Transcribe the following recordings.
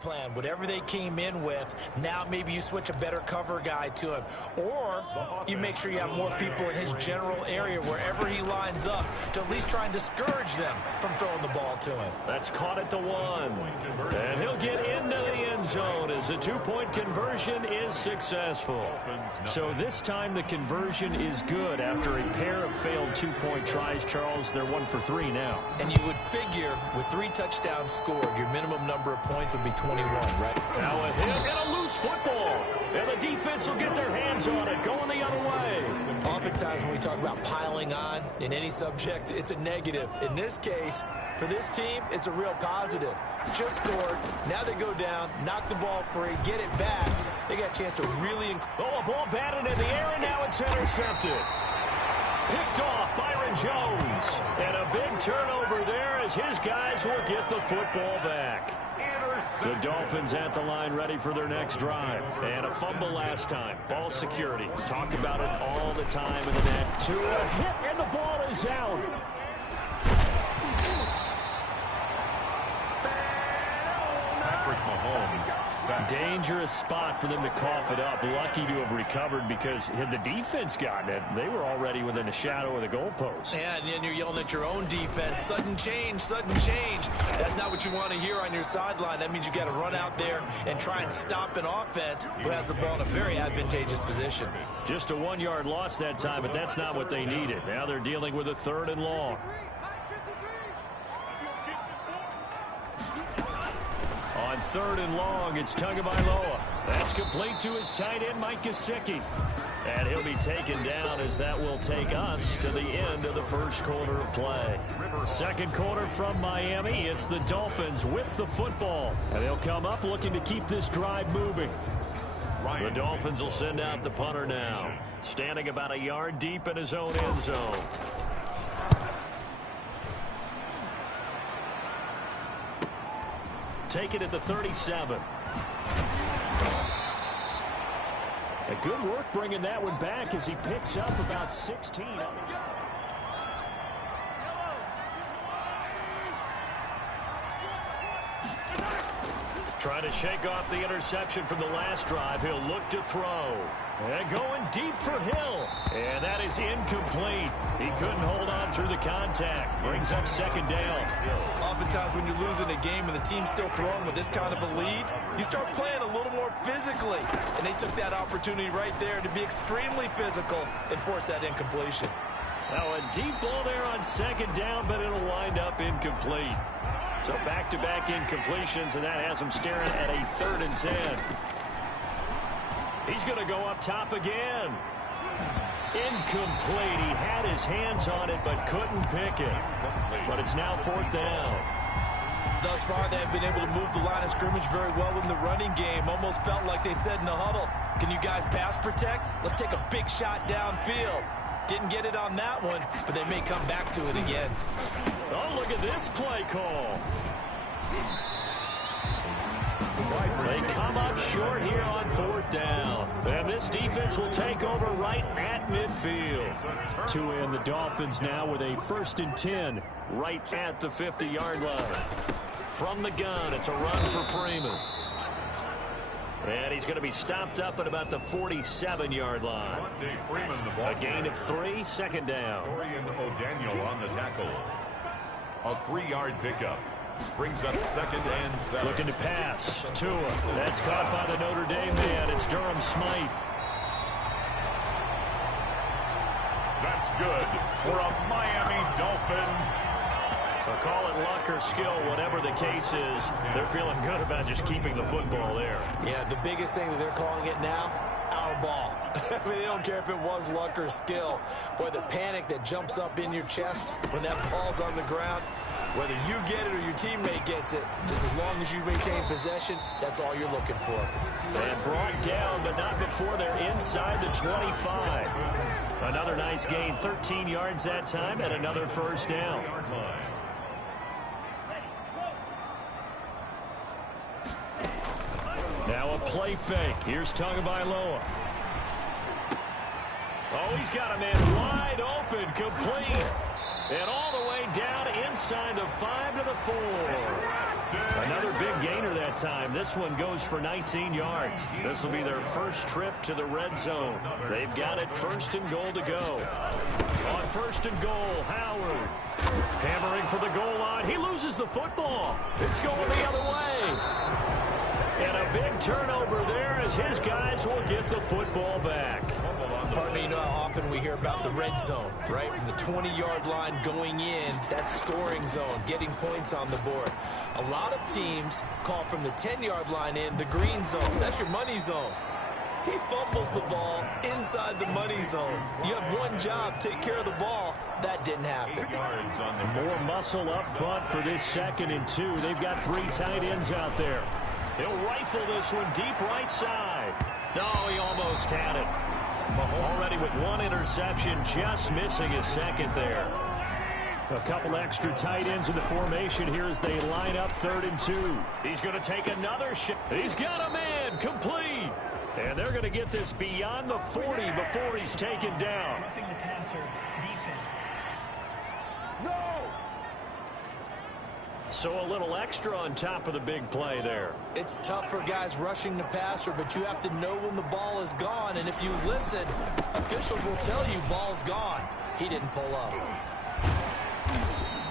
Plan, whatever they came in with, now maybe you switch a better cover guy to him, or you make sure you have more people in his general area wherever he lines up to at least try and discourage them from throwing the ball to him. That's caught at the 1, and he'll get into the end zone as the 2-point conversion is successful. So this time the conversion is good after a pair of failed 2-point tries. Charles, they're 1 for 3 now. And you would figure with 3 touchdowns scored, your minimum number of points would be 21, right? Now a hit and a loose football. And the defense will get their hands on it, going the other way. Oftentimes when we talk about piling on in any subject, it's a negative. In this case, for this team, it's a real positive. Just scored. Now they go down, knock the ball free, get it back. They got a chance to really... Oh, a ball batted in the air, and now it's intercepted. Picked off Byron Jones. And a big turnover there as his guys will get the football back. The Dolphins at the line ready for their next drive. And a fumble last time. Ball security. Talk about it all the time in the net. To a hit, and the ball is out. Patrick Mahomes. Dangerous spot for them to cough it up. Lucky to have recovered because had the defense gotten it, they were already within a shadow of the goalpost. Yeah, and then you're yelling at your own defense. Sudden change, sudden change. That's not what you want to hear on your sideline. That means you got to run out there and try and stop an offense who has the ball in a very advantageous position. Just a 1-yard loss that time, but that's not what they needed. Now they're dealing with a 3rd and long. On 3rd and long, it's Tagovailoa. That's complete to his tight end, Mike Gesicki. And he'll be taken down as that will take us to the end of the first quarter of play. Second quarter from Miami. It's the Dolphins with the football. And they'll come up looking to keep this drive moving. The Dolphins will send out the punter now. Standing about a yard deep in his own end zone. Take it at the 37. A good work bringing that one back as he picks up about 16. Trying to shake off the interception from the last drive. He'll look to throw. And going deep for Hill. And that is incomplete. He couldn't hold on through the contact. Brings up 2nd down. Oftentimes when you're losing a game and the team's still throwing with this kind of a lead, you start playing a little more physically. And they took that opportunity right there to be extremely physical and force that incompletion. Now a deep ball there on 2nd down, but it'll wind up incomplete. So back-to-back incompletions, and that has him staring at a 3rd and 10. He's going to go up top again. Incomplete. He had his hands on it, but couldn't pick it. But it's now 4th down. Thus far, they have been able to move the line of scrimmage very well in the running game. Almost felt like they said in the huddle, can you guys pass protect? Let's take a big shot downfield. Didn't get it on that one, but they may come back to it again. Oh, look at this play call. They come up short here on 4th down. And this defense will take over right at midfield. To end the Dolphins now with a 1st and 10 right at the 50-yard line. From the gun, it's a run for Freeman. And he's going to be stopped up at about the 47-yard line. A gain of 3, 2nd down. Dorian O'Daniel on the tackle. A 3-yard pickup. Brings up 2nd and 7. Looking to pass. Tua. That's caught by the Notre Dame man. It's Durham Smythe. That's good for a Miami Dolphin. Call it luck or skill, whatever the case is. They're feeling good about just keeping the football there. Yeah, the biggest thing that they're calling it now, our ball. I mean, they don't care if it was luck or skill. Boy, the panic that jumps up in your chest when that ball's on the ground, whether you get it or your teammate gets it, just as long as you maintain possession, that's all you're looking for. And brought down, but not before they're inside the 25. Another nice gain, 13 yards that time, and another 1st down. Now a play fake. Here's Tagovailoa. Oh, he's got a man wide open, complete. And all the way down inside the 5 to the 4. Another big gainer that time. This one goes for 19 yards. This will be their first trip to the red zone. They've got it 1st and goal to go. On 1st and goal, Howard. Hammering for the goal line. He loses the football. It's going the other way. And a big turnover there as his guys will get the football back. Partner, you know how often we hear about the red zone, right? From the 20-yard line going in, that's scoring zone, getting points on the board. A lot of teams call from the 10-yard line in the green zone. That's your money zone. He fumbles the ball inside the money zone. You have one job, take care of the ball. That didn't happen. More muscle up front for this 2nd and 2. They've got 3 tight ends out there. He'll rifle this one deep right side. No, he almost had it. Already with 1 interception, just missing his 2nd there. A couple extra tight ends in the formation here as they line up 3rd and 2. He's going to take another shot. He's got a man complete. And they're going to get this beyond the 40 before he's taken down. Roughing the passer, defense. No! So a little extra on top of the big play there. It's tough for guys rushing the passer, but you have to know when the ball is gone. And if you listen, officials will tell you ball's gone. He didn't pull up.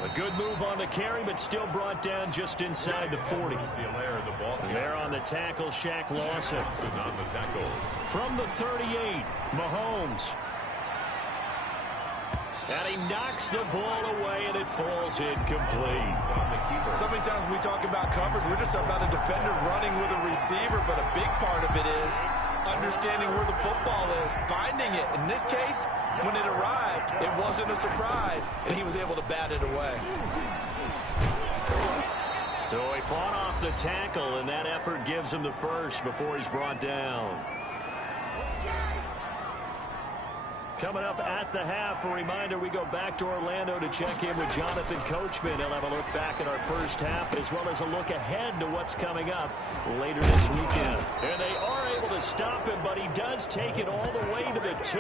A good move on the carry, but still brought down just inside the 40. And there on the tackle, Shaq Lawson. From the 38, Mahomes. And he knocks the ball away, and it falls incomplete. So many times when we talk about coverage, we're just about a defender running with a receiver, but a big part of it is understanding where the football is, finding it. In this case, when it arrived, it wasn't a surprise, and he was able to bat it away. So he fought off the tackle, and that effort gives him the first before he's brought down. Coming up at the half, a reminder, we go back to Orlando to check in with Jonathan Coachman. He'll have a look back at our first half as well as a look ahead to what's coming up later this weekend. And they are able to stop him, but he does take it all the way to the 2.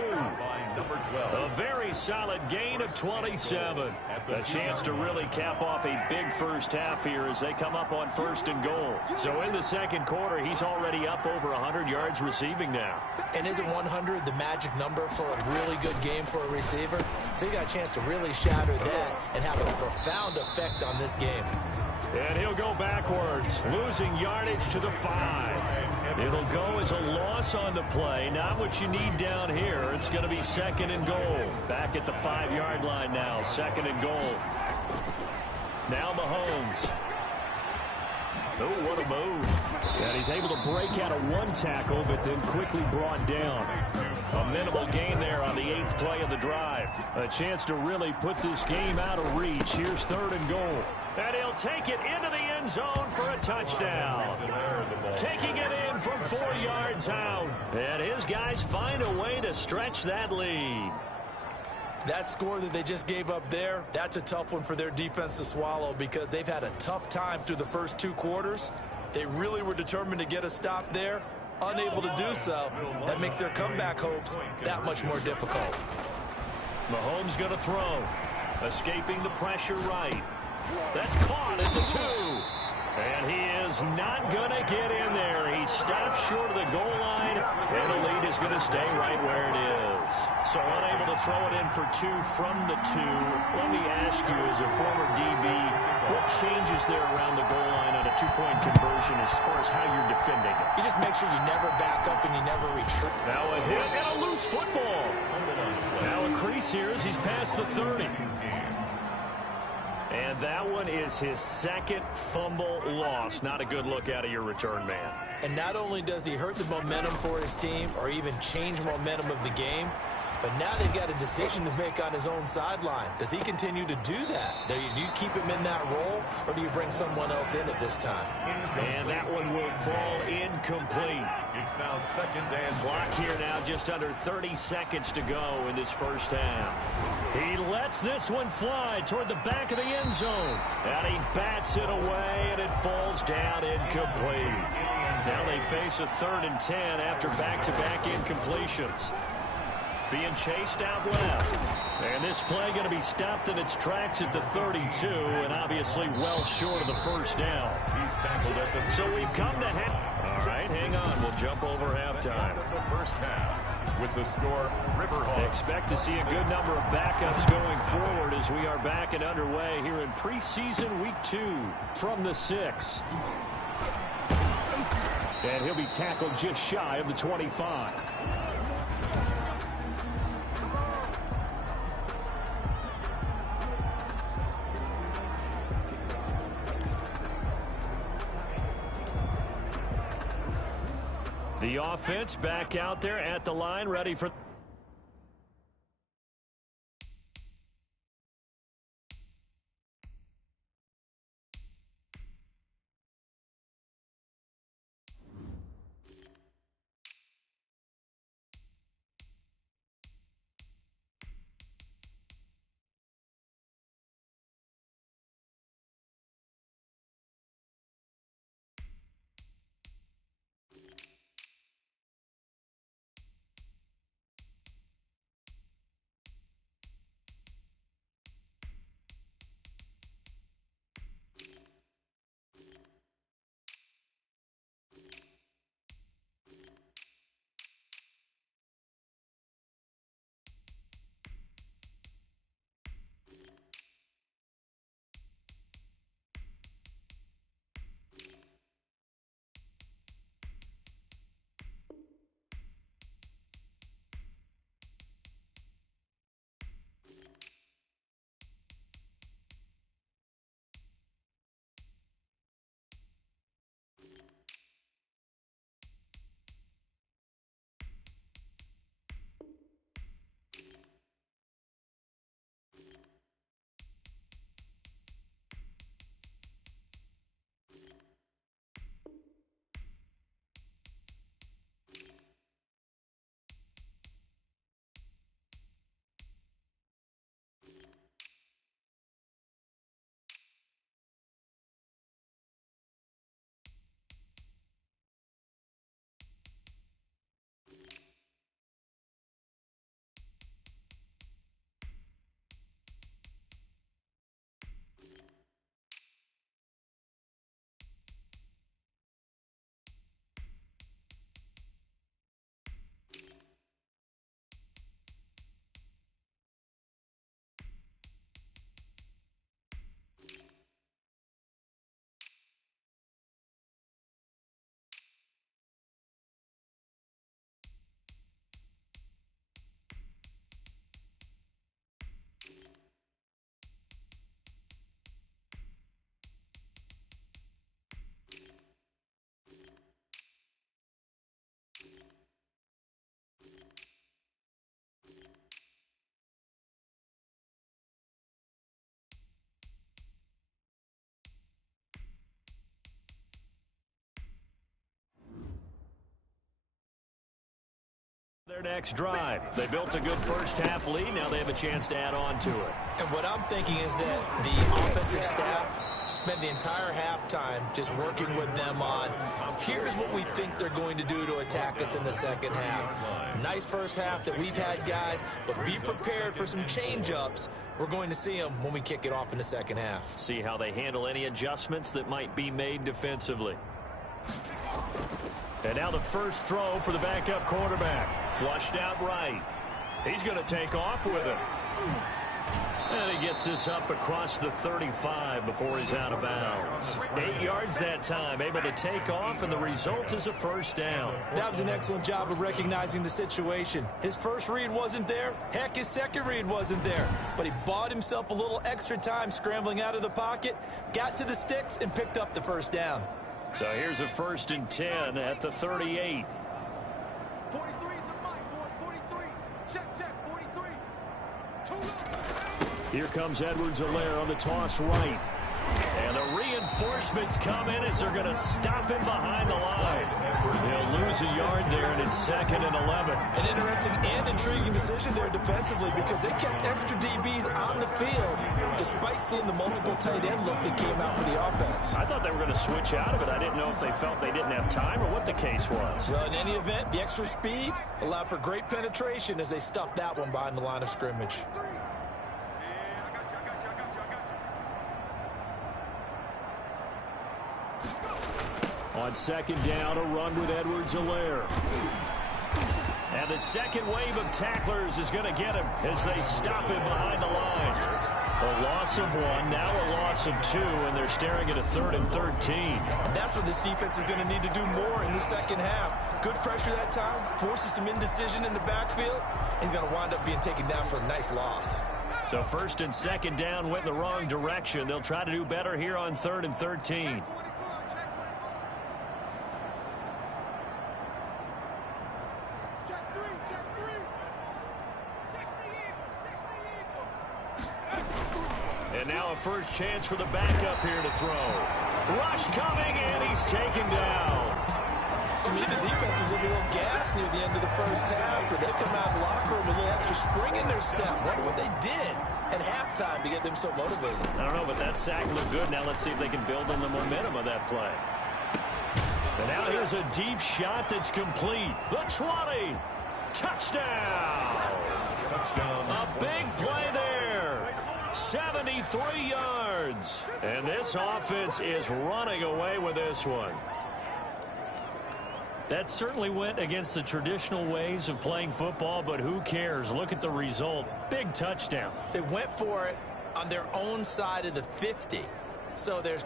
A very solid gain of 27. A chance to really cap off a big first half here as they come up on 1st and goal. So in the 2nd quarter, he's already up over 100 yards receiving now. And isn't 100 the magic number for a really good game for a receiver? So he got a chance to really shatter that and have a profound effect on this game. And he'll go backwards, losing yardage to the 5. It'll go as a loss on the play. Not what you need down here. It's going to be 2nd and goal. Back at the 5-yard line now. 2nd and goal. Now Mahomes. Oh, what a move. And he's able to break out of 1 tackle, but then quickly brought down. A minimal gain there on the 8th play of the drive. A chance to really put this game out of reach. Here's 3rd and goal. And he'll take it into the end zone for a touchdown. Taking it in from 4 yards out. And his guys find a way to stretch that lead. That score that they just gave up there, that's a tough one for their defense to swallow because they've had a tough time through the first 2 quarters. They really were determined to get a stop there. Unable to do so. That makes their comeback hopes that much more difficult. Mahomes going to throw. Escaping the pressure right. That's caught at the 2. And he is not going to get in there. He stops short of the goal line, and the lead is going to stay right where it is. So unable to throw it in for 2 from the 2. Let me ask you, as a former DB, what changes there around the goal line on a 2-point conversion as far as how you're defending it? You just make sure you never back up and you never retreat. Now a hit and a loose football. Now a crease here as he's past the 30. And that one is his 2nd fumble loss. Not a good look out of your return man. And not only does he hurt the momentum for his team or even change momentum of the game, but now they've got a decision to make on his own sideline. Does he continue to do that? Do you keep him in that role, or do you bring someone else in at this time? And that one will fall incomplete. It's now 2nd and clock here now, just under 30 seconds to go in this first half. He lets this one fly toward the back of the end zone. And he bats it away, and it falls down incomplete. Now they face a 3rd and 10 after back-to-back incompletions. being chased out left. And this play going to be stopped in its tracks at the 32, and obviously well short of the first down. He's tackled at the... So we've come to... All right, hang on. We'll jump over halftime. The first half with the score, Riverhawks. Expect to see a good number of backups going forward as we are back and underway here in preseason week 2 from the 6. And he'll be tackled just shy of the 25. The offense back out there at the line, ready for... their next drive. They built a good first half lead. Now they have a chance to add on to it. And what I'm thinking is that the offensive staff spent the entire halftime just working with them on, here's what we think they're going to do to attack us in the second half. Nice first half that we've had, guys, but be prepared for some change-ups. We're going to see them when we kick it off in the second half. See how they handle any adjustments that might be made defensively. And now the first throw for the backup quarterback. Flushed out right. He's going to take off with it. And he gets this up across the 35 before he's out of bounds. 8 yards that time, able to take off, and the result is a first down. That was an excellent job of recognizing the situation. His first read wasn't there. Heck, his second read wasn't there. But he bought himself a little extra time scrambling out of the pocket, got to the sticks, and picked up the first down. So here's a 1st and 10 at the 38. 43 is the mic, boy. 43. Check, 43. Here comes Edwards-Helaire on the toss right. And the reinforcements come in as they're going to stop him behind the line. He'll lose a yard there, and it's 2nd and 11. An interesting and intriguing decision there defensively because they kept extra DBs on the field despite seeing the multiple tight end look that came out for the offense. I thought they were going to switch out of it. I didn't know if they felt they didn't have time or what the case was. Well, in any event, the extra speed allowed for great penetration as they stuffed that one behind the line of scrimmage. On 2nd down, a run with Edwards-Helaire. And the second wave of tacklers is going to get him as they stop him behind the line. A loss of 1, now a loss of 2, and they're staring at a 3rd and 13. And that's what this defense is going to need to do more in the second half. Good pressure that time, forces some indecision in the backfield. He's going to wind up being taken down for a nice loss. So 1st and 2nd down went in the wrong direction. They'll try to do better here on 3rd and 13. And now a first chance for the backup here to throw. Rush coming, and he's taken down. To me, the defense was looking a little gassed near the end of the first half, but they come out of the locker room with a little extra spring in their step. Wonder what they did at halftime to get them so motivated. I don't know, but that sack looked good. Now let's see if they can build on the momentum of that play. And now here's a deep shot that's complete. The 20. Touchdown. Touchdown. A big play there. 73 yards. And this offense is running away with this one. That certainly went against the traditional ways of playing football, but who cares? Look at the result. Big touchdown. They went for it on their own side of the 50. So there's...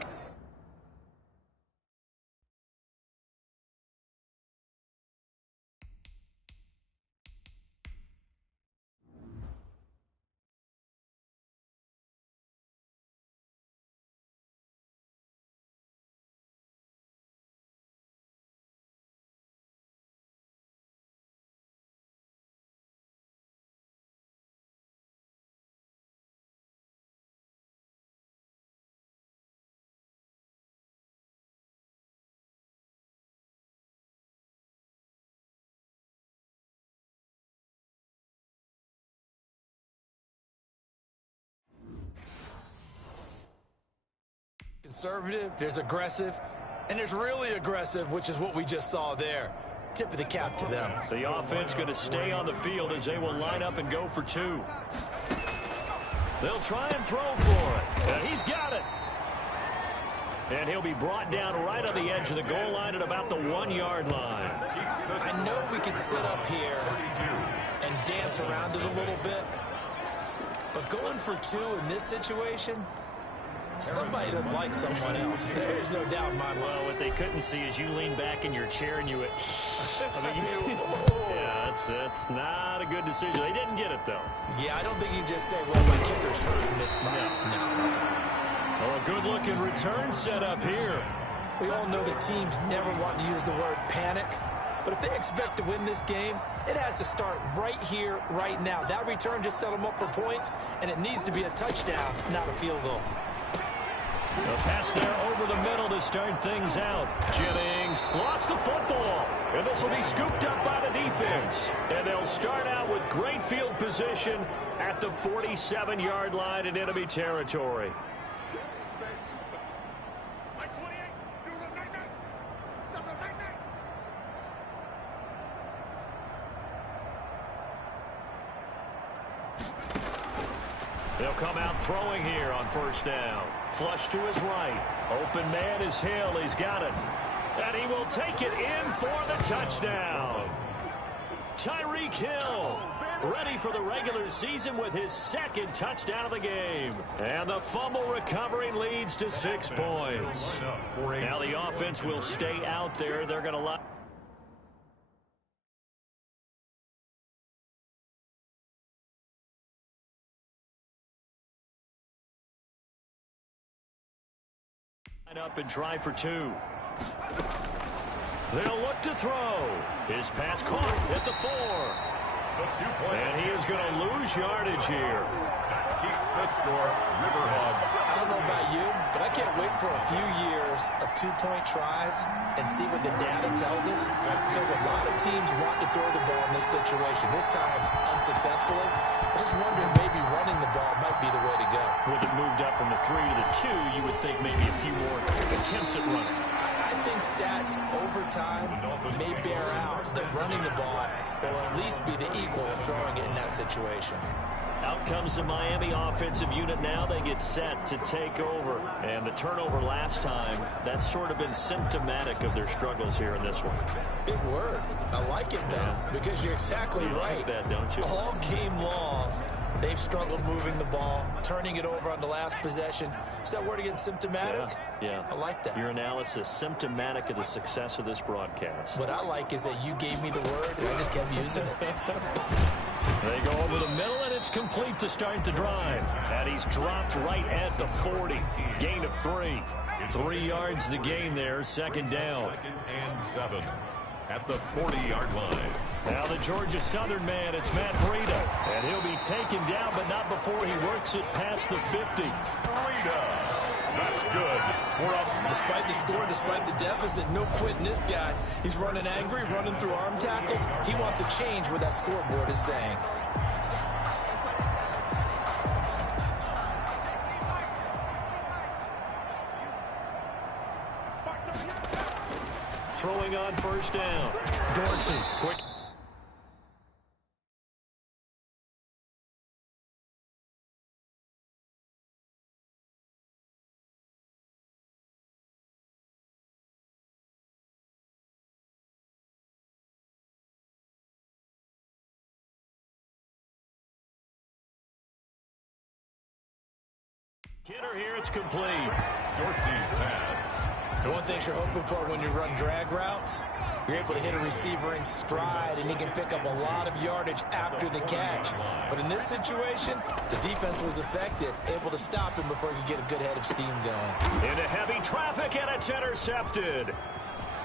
conservative, there's aggressive, and there's really aggressive, which is what we just saw there. Tip of the cap to them. The offense going to stay on the field as they will line up and go for 2. They'll try and throw for it. And he's got it. And he'll be brought down right on the edge of the goal line at about the 1-yard line. I know we could sit up here and dance around it a little bit, but going for 2 in this situation, somebody doesn't like someone else. There's no doubt in my mind. Well, what they couldn't see is you lean back in your chair and you went, yeah, that's not a good decision. They didn't get it, though. Yeah, I don't think you just say, well, my kicker's hurt and missed by. No. Oh, a good-looking return set up here. We all know that teams never want to use the word panic, but if they expect to win this game, it has to start right here, right now. That return just set them up for points, and it needs to be a touchdown, not a field goal. A pass there over the middle to start things out. Jennings lost the football, and this will be scooped up by the defense. And they'll start out with great field position at the 47-yard line in enemy territory. They'll come out throwing here on 1st down. Flush to his right. Open man is Hill. He's got it. And he will take it in for the touchdown. Tyreek Hill ready for the regular season with his 2nd touchdown of the game. And the fumble recovery leads to 6 points. Now the offense will stay out there. They're going to line up and try for 2. They'll look to throw. His pass caught at the 4. And he is going to lose yardage here. That keeps the score. Riverhogs. I don't know about you, but I can't wait for a few years of two-point tries and see what the data tells us, because a lot of teams want to throw the ball in this situation. This time, unsuccessfully. I just wonder if maybe running the ball might be the way to go. With it moved up from the 3 to the 2, you would think maybe a few more attempts at running. I think stats over time may bear out that running the ball will at least be the equal of throwing it in that situation. Out comes the Miami offensive unit now. They get set to take over. And the turnover last time, that's sort of been symptomatic of their struggles here in this one. Big word. I like it, though, because you're exactly right. Like that, don't you? All game long, they've struggled moving the ball, turning it over on the last possession. Is that word again, symptomatic? Yeah. I like that. Your analysis, symptomatic of the success of this broadcast. What I like is that you gave me the word, and I just kept using it. They go over the middle, and it's complete to start the drive. And he's dropped right at the 40. Gain of 3. 3 yards the gain there, second down. 2nd and 7 at the 40-yard line. Now the Georgia Southern man, it's Matt Breida. And he'll be taken down, but not before he works it past the 50. Breida. That's good. We're up. Despite the score, despite the deficit, no quitting this guy. He's running angry, running through arm tackles. He wants to change what that scoreboard is saying. Throwing on first down. Dorsey, quick. Kidder here, it's complete. Dorsey's pass. The one thing you're hoping for when you run drag routes, you're able to hit a receiver in stride, and he can pick up a lot of yardage after the catch. But in this situation, the defense was effective, able to stop him before he could get a good head of steam going. Into heavy traffic, and it's intercepted.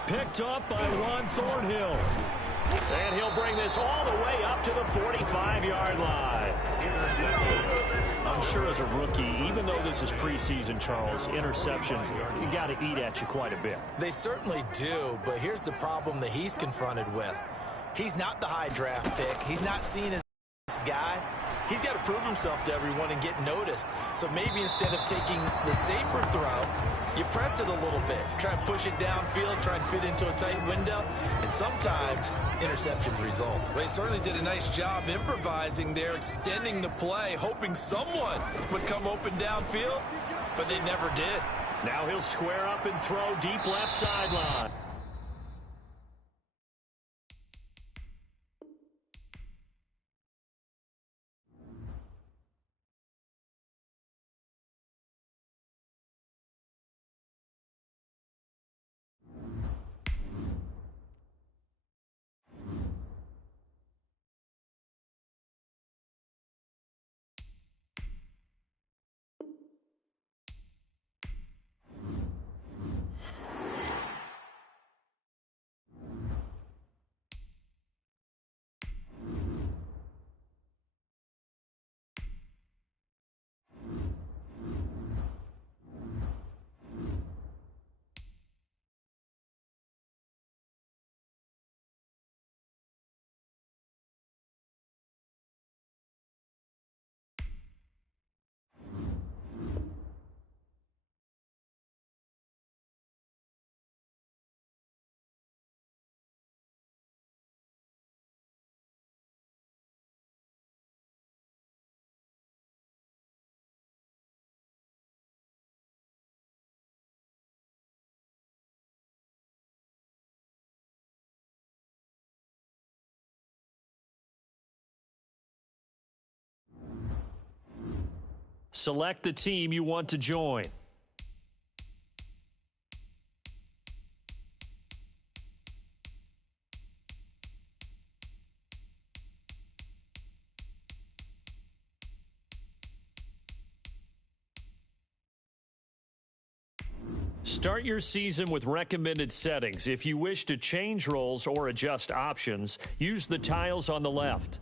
Picked up by Juan Thornhill. And he'll bring this all the way up to the 45-yard line. I'm sure as a rookie, even though this is preseason, Charles, interceptions, you got to eat at you quite a bit. They certainly do, but here's the problem that he's confronted with. He's not the high draft pick. He's not seen as this guy. He's got to prove himself to everyone and get noticed. So maybe instead of taking the safer throw, you press it a little bit. Try and push it downfield, try and fit into a tight window, and sometimes interceptions result. They certainly did a nice job improvising there, extending the play, hoping someone would come open downfield, but they never did. Now he'll square up and throw deep left sideline. Select the team you want to join. Start your season with recommended settings. If you wish to change roles or adjust options, use the tiles on the left.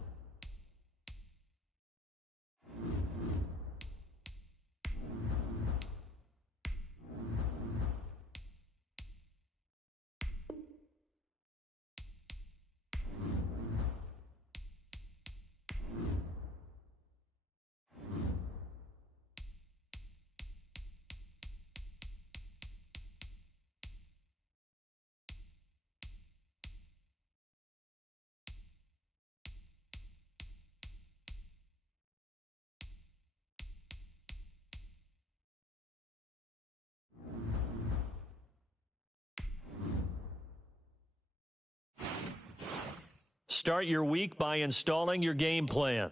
start your week by installing your game plan.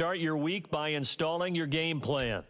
start your week by installing your game plan.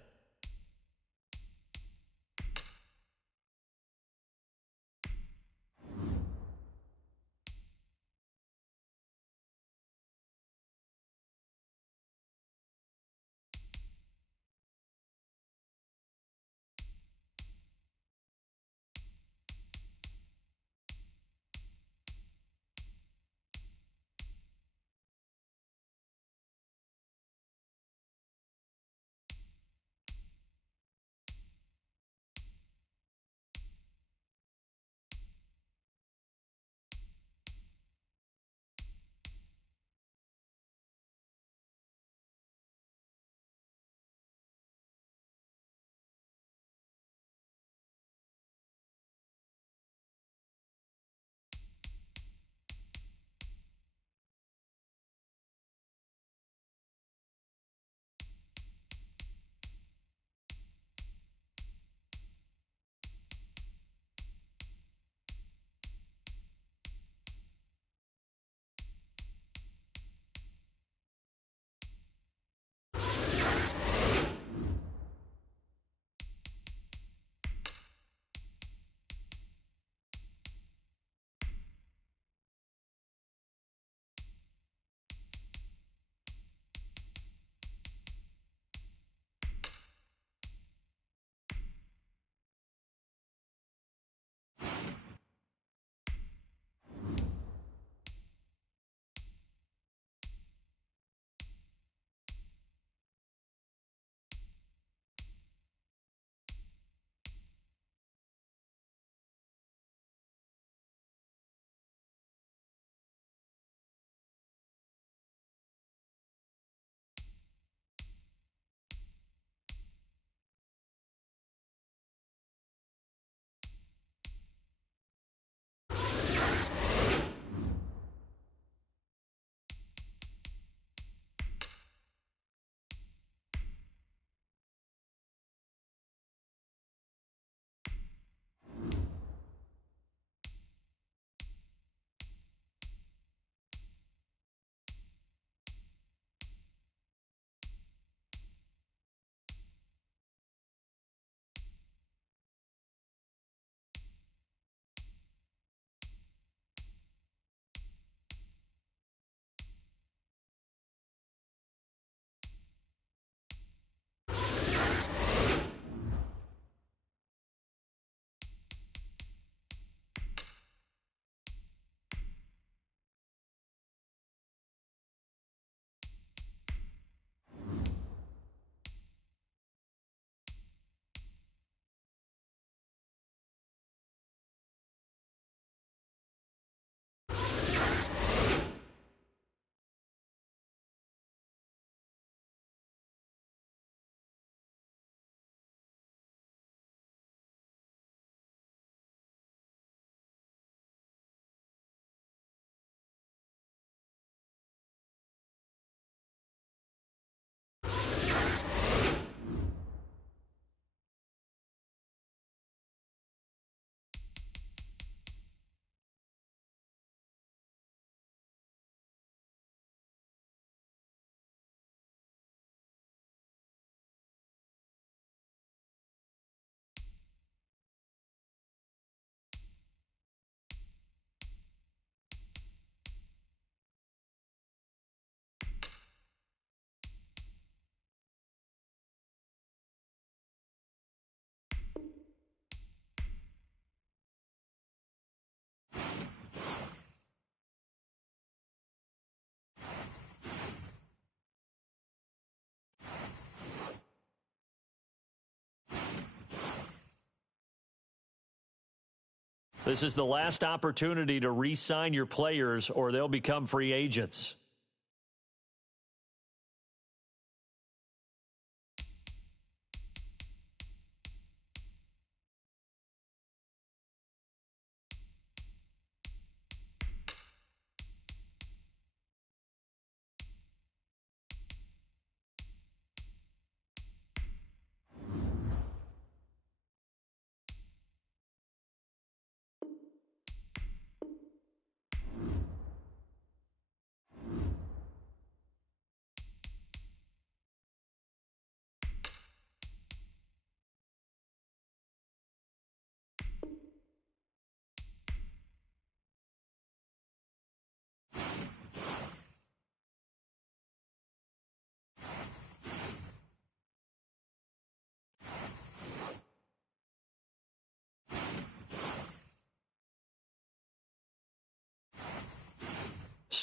This is the last opportunity to re-sign your players or they'll become free agents.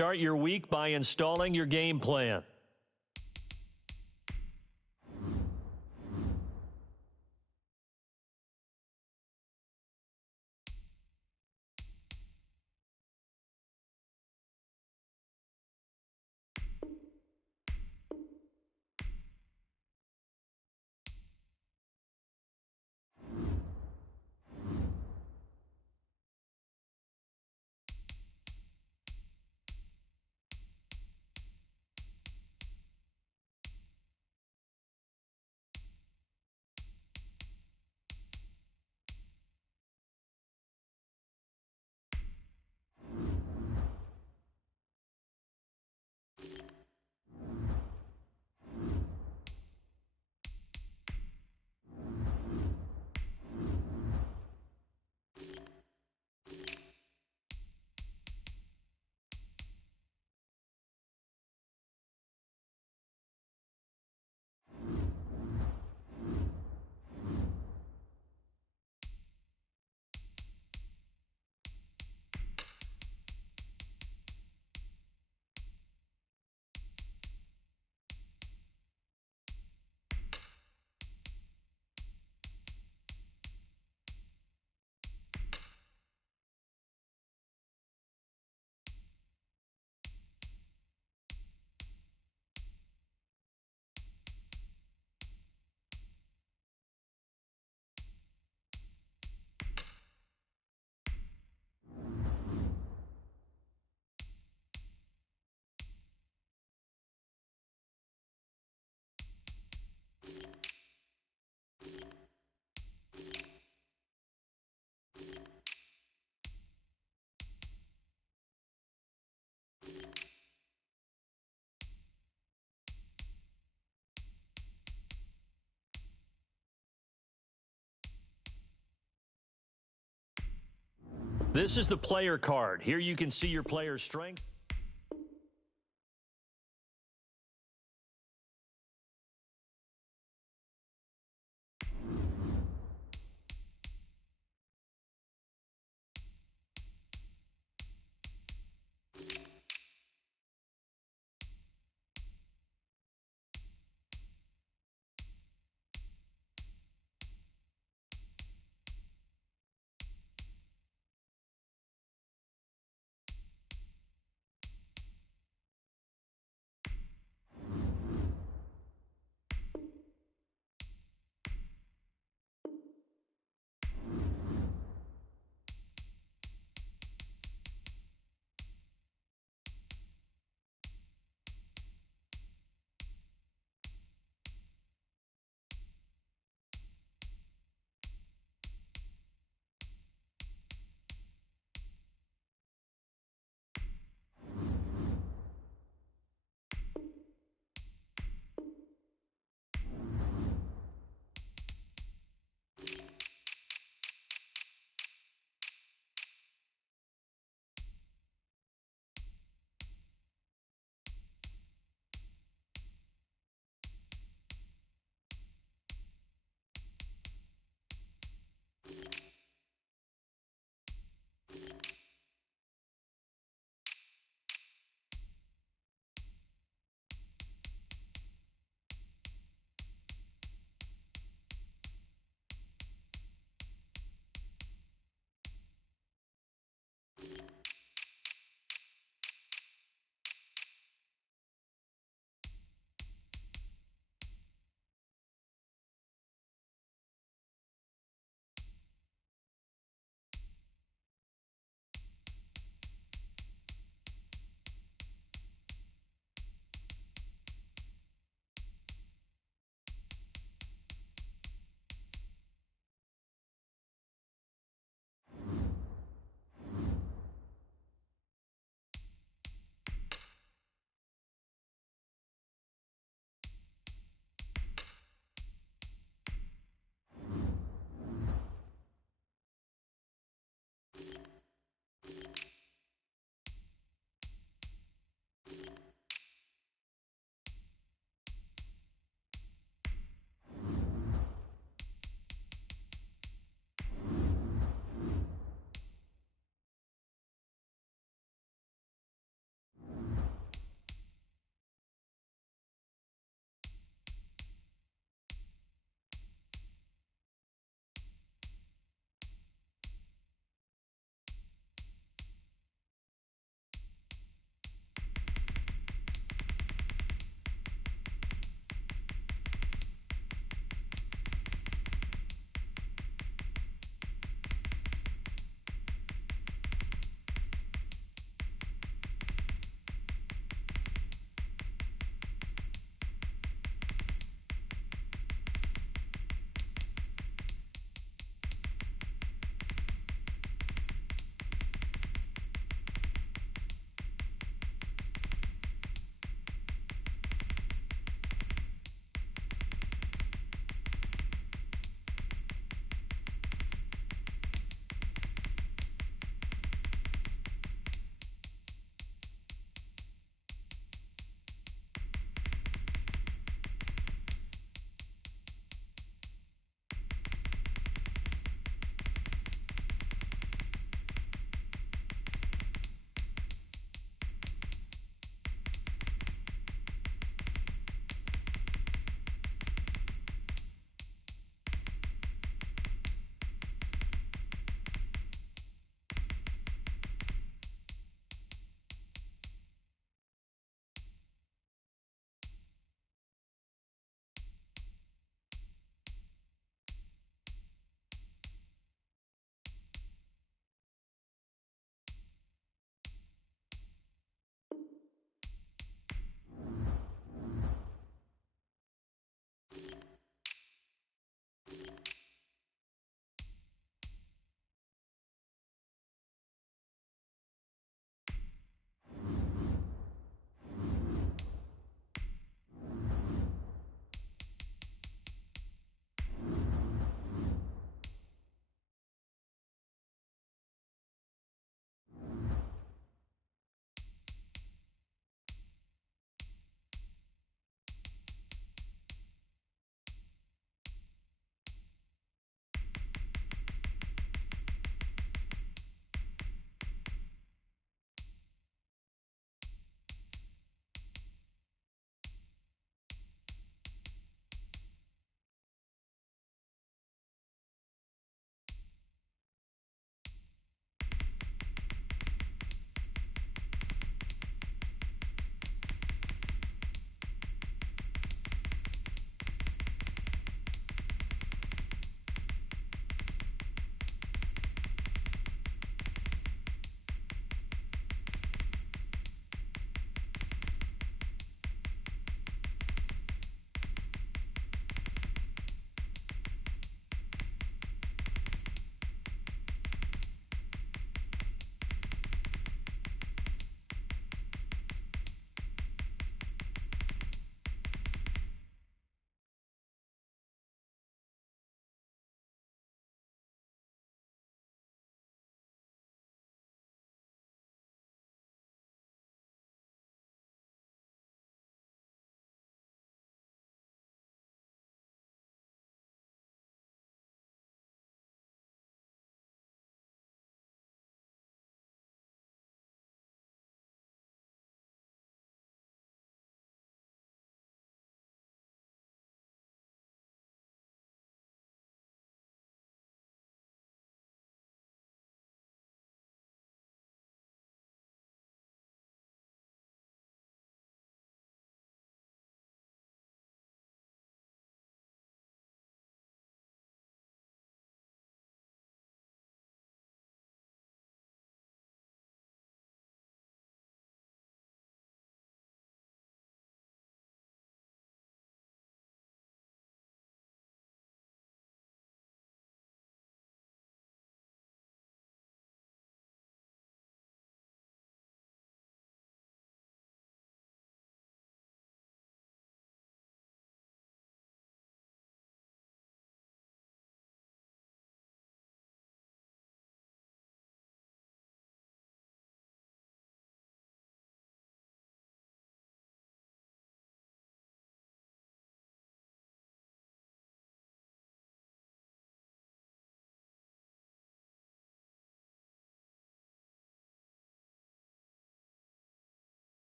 start your week by installing your game plan. This is the player card. Here you can see your player's strength.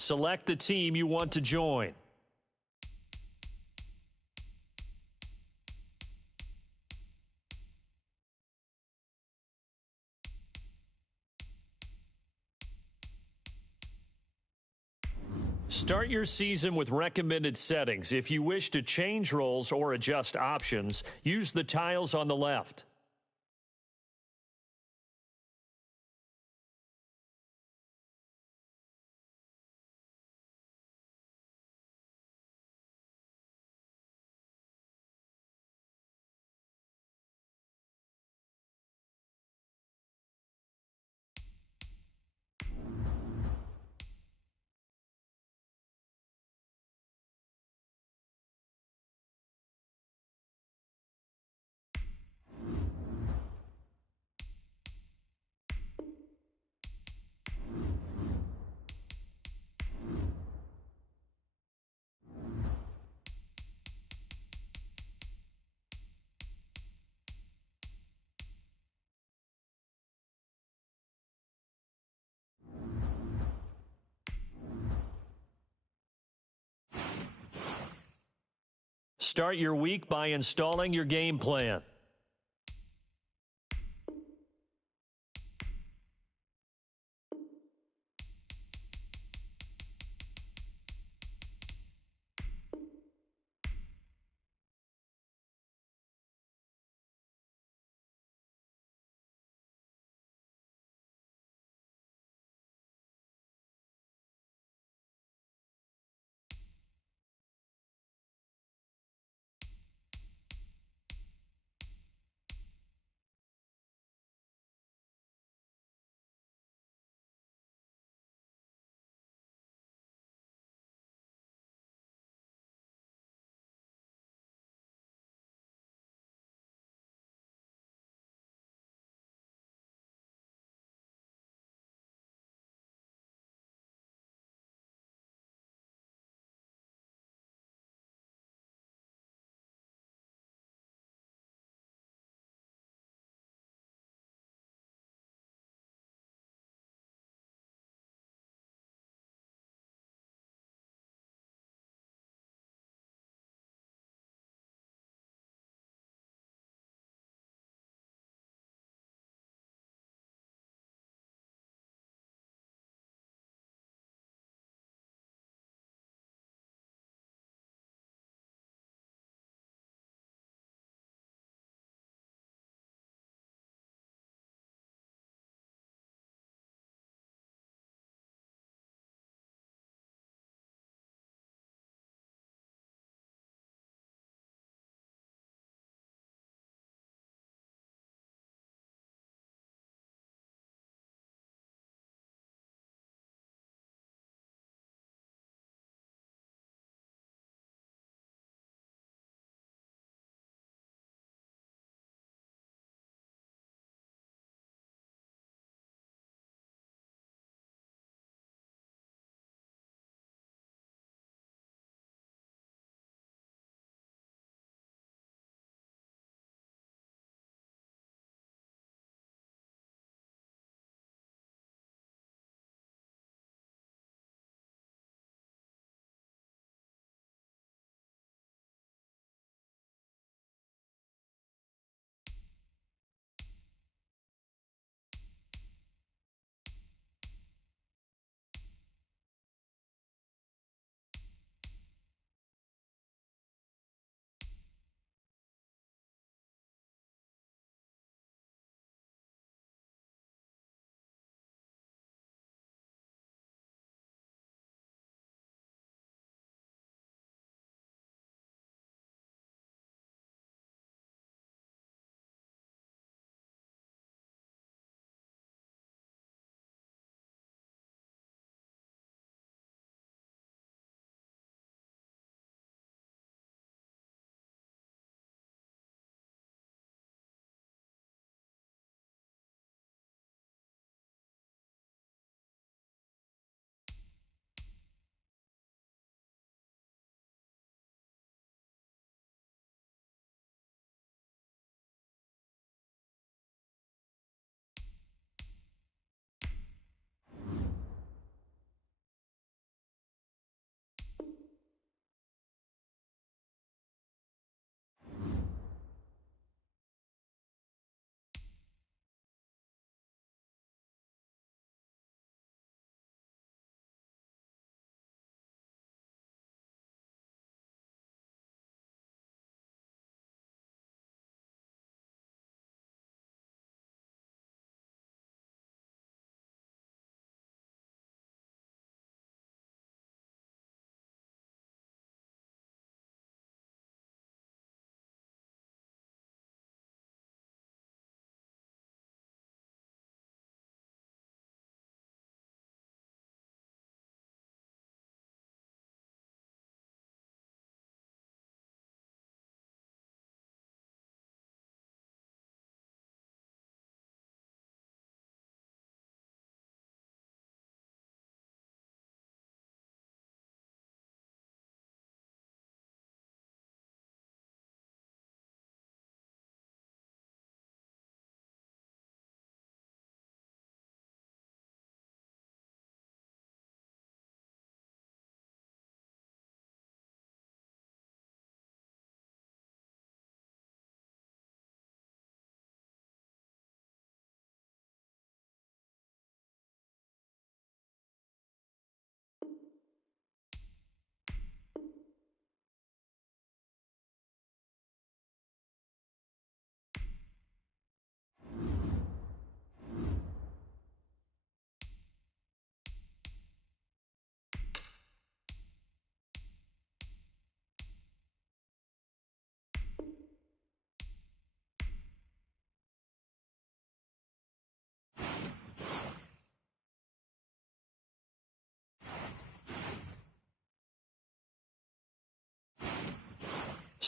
Select the team you want to join. Start your season with recommended settings. If you wish to change roles or adjust options, use the tiles on the left. Start your week by installing your game plan.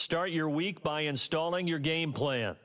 Start your week by installing your game plan.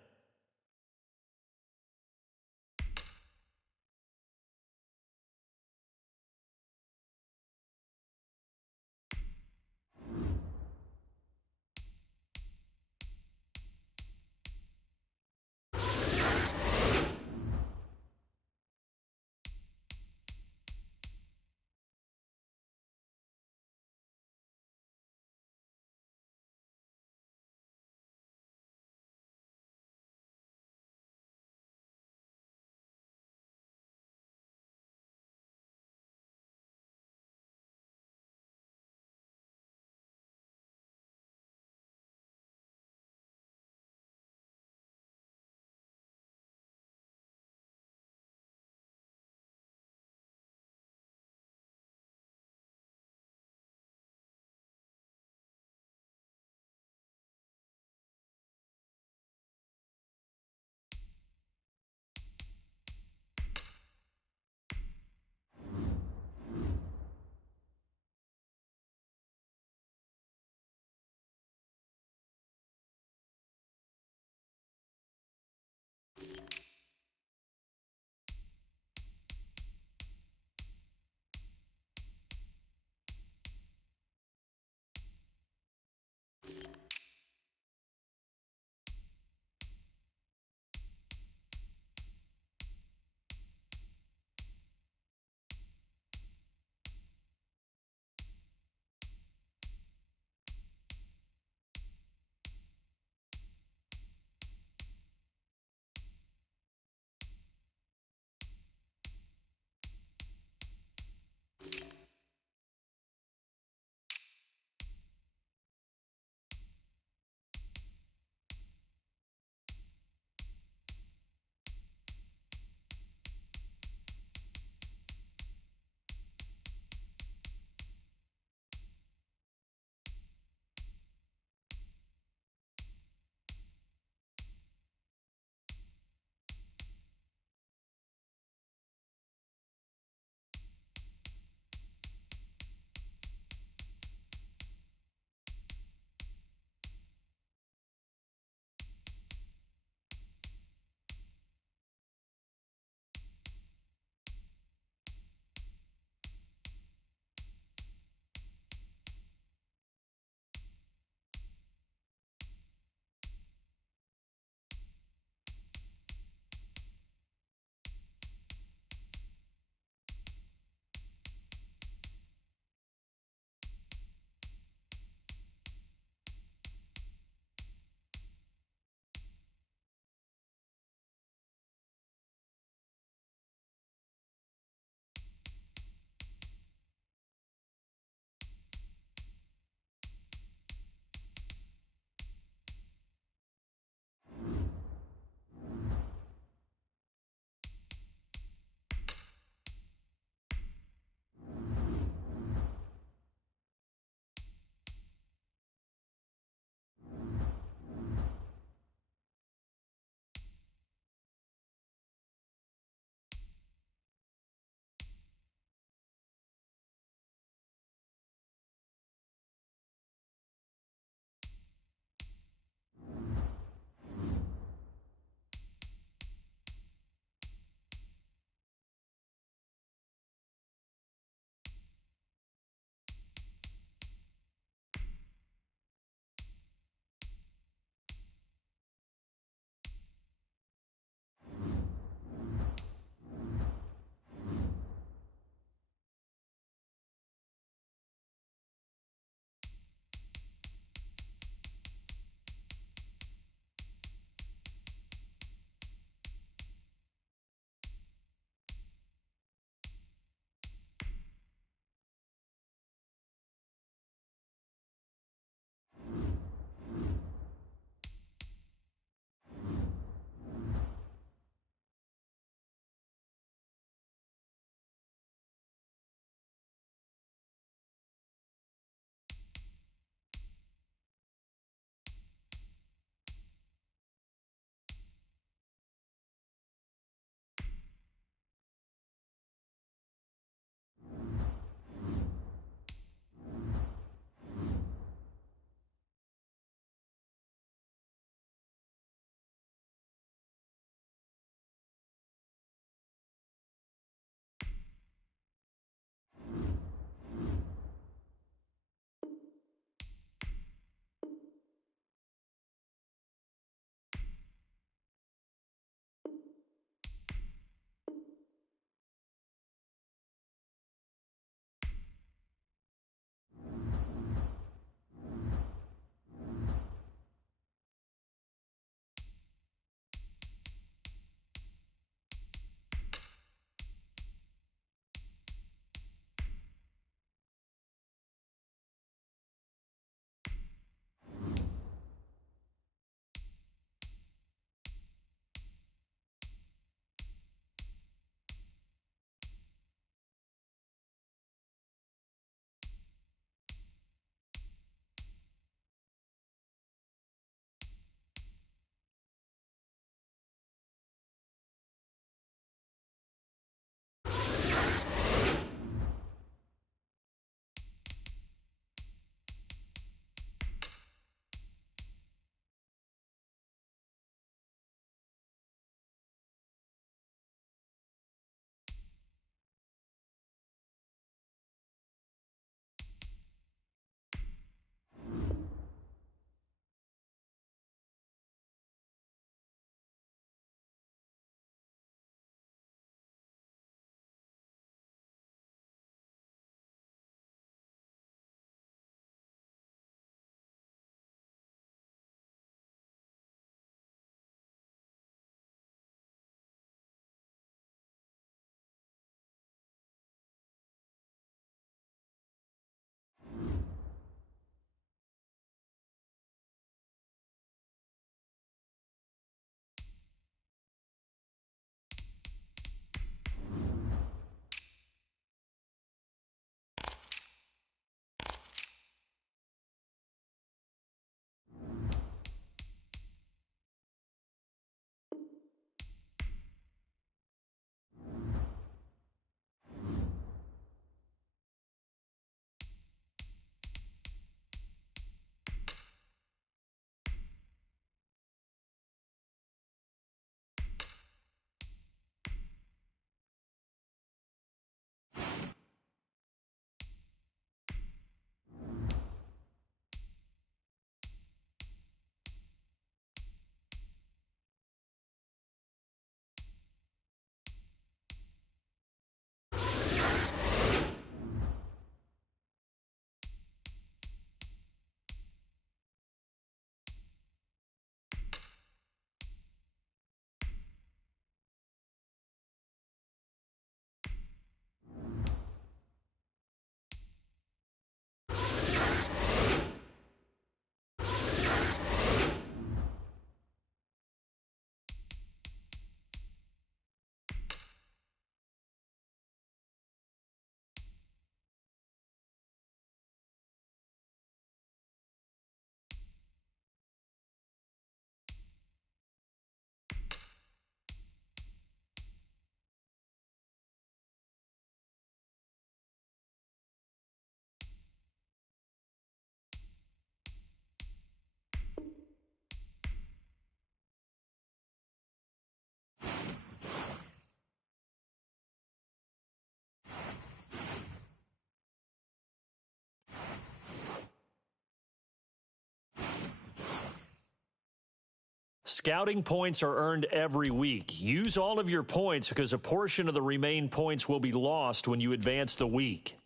Scouting points are earned every week. Use all of your points because a portion of the remaining points will be lost when you advance the week.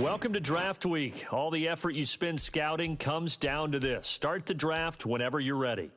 Welcome to Draft Week. All the effort you spend scouting comes down to this. Start the draft whenever you're ready.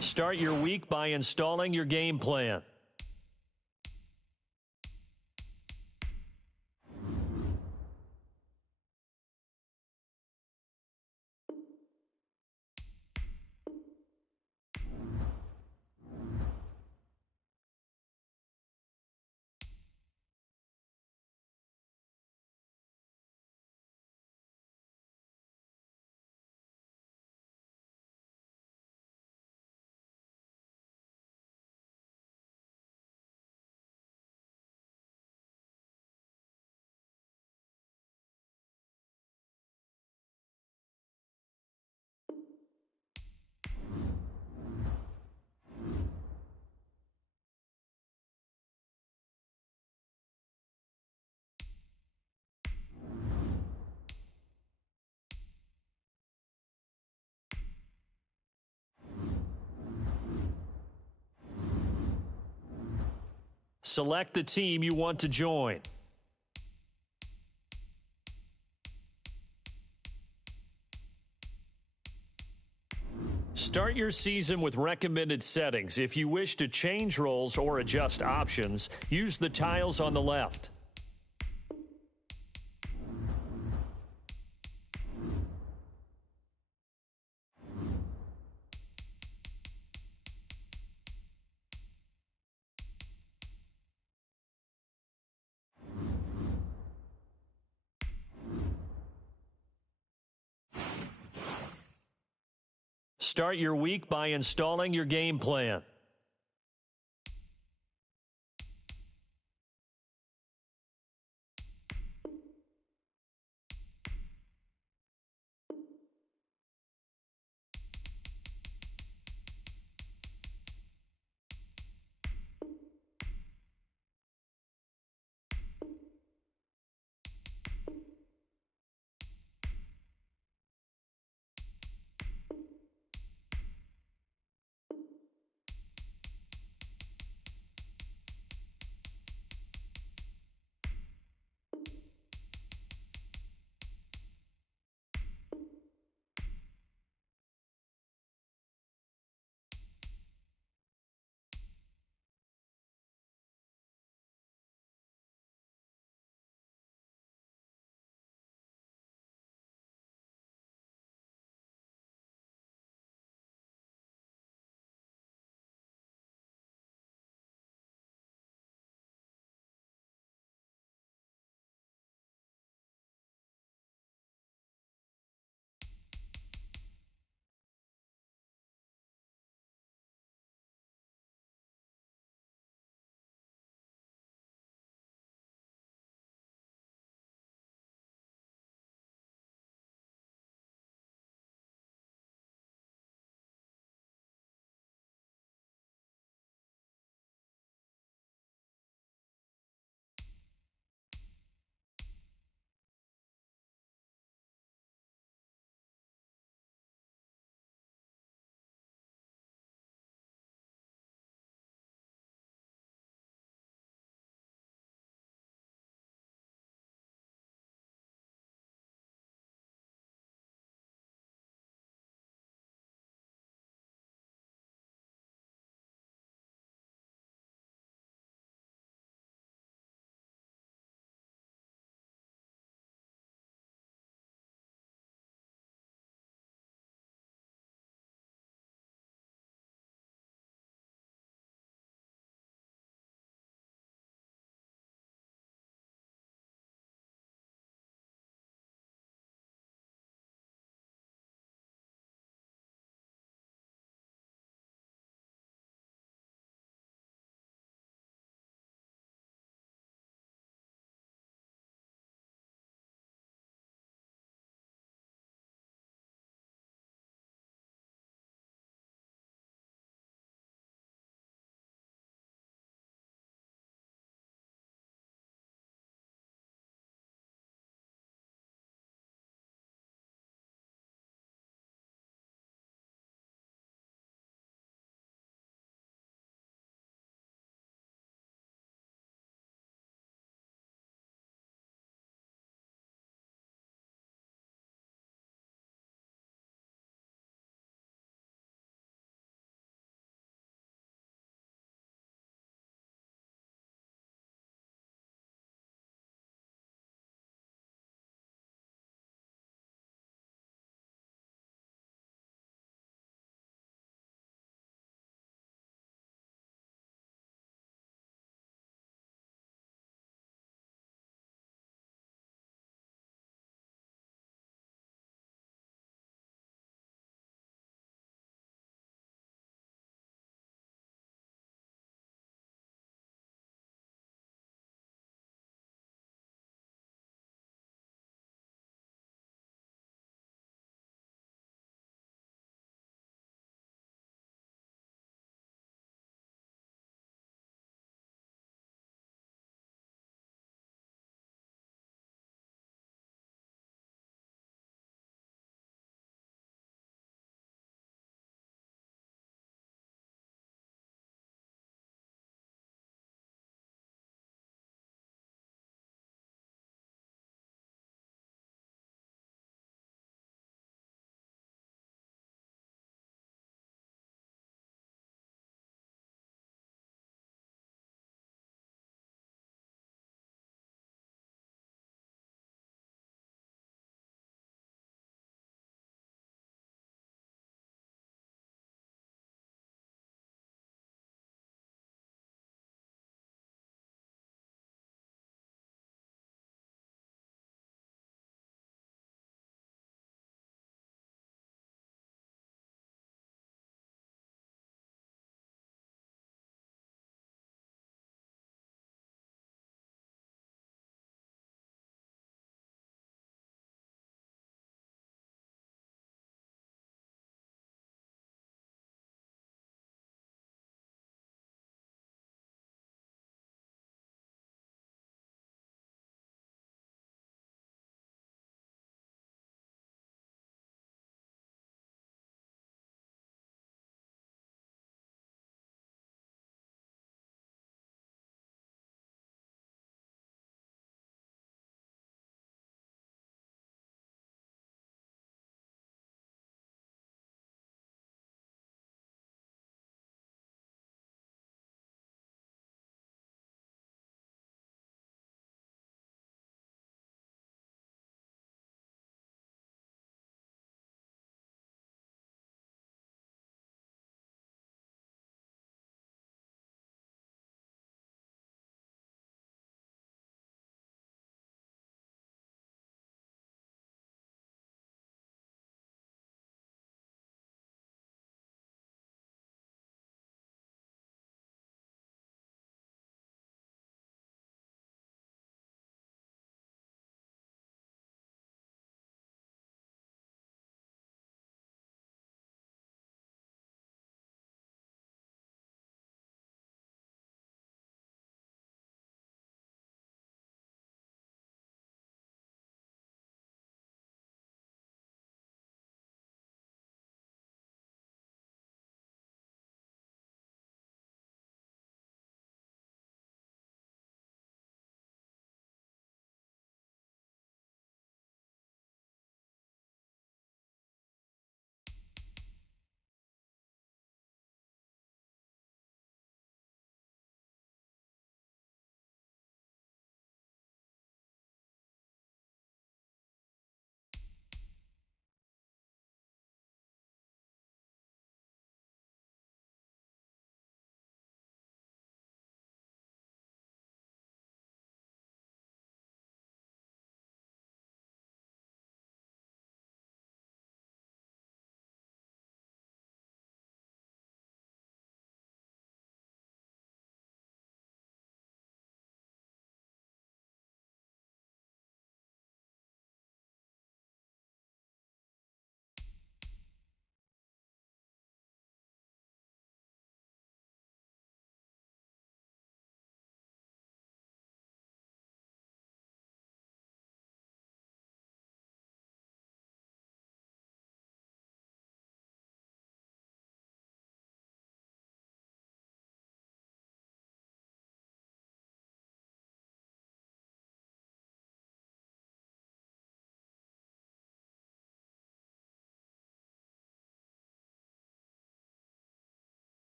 Start your week by installing your game plan. Select the team you want to join. Start your season with recommended settings. If you wish to change roles or adjust options, use the tiles on the left. Start your week by installing your game plan.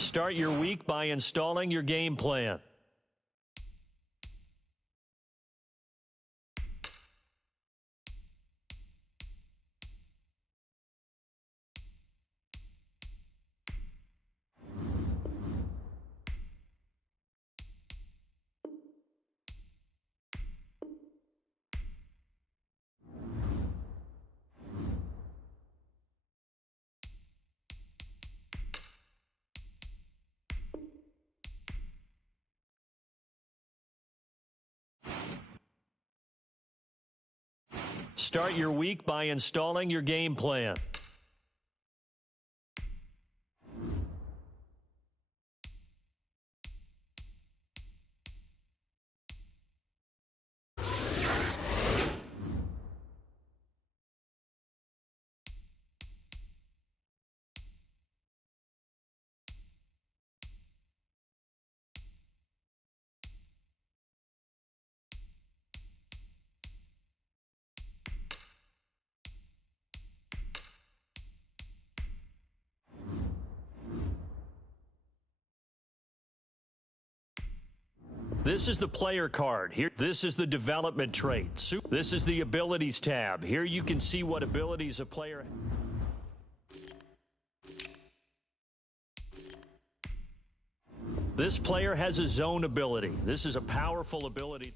Start your week by installing your game plan. Start your week by installing your game plan. This is the player card. Here, this is the development trait. This is the abilities tab. Here you can see what abilities a player has. This player has a zone ability. This is a powerful ability.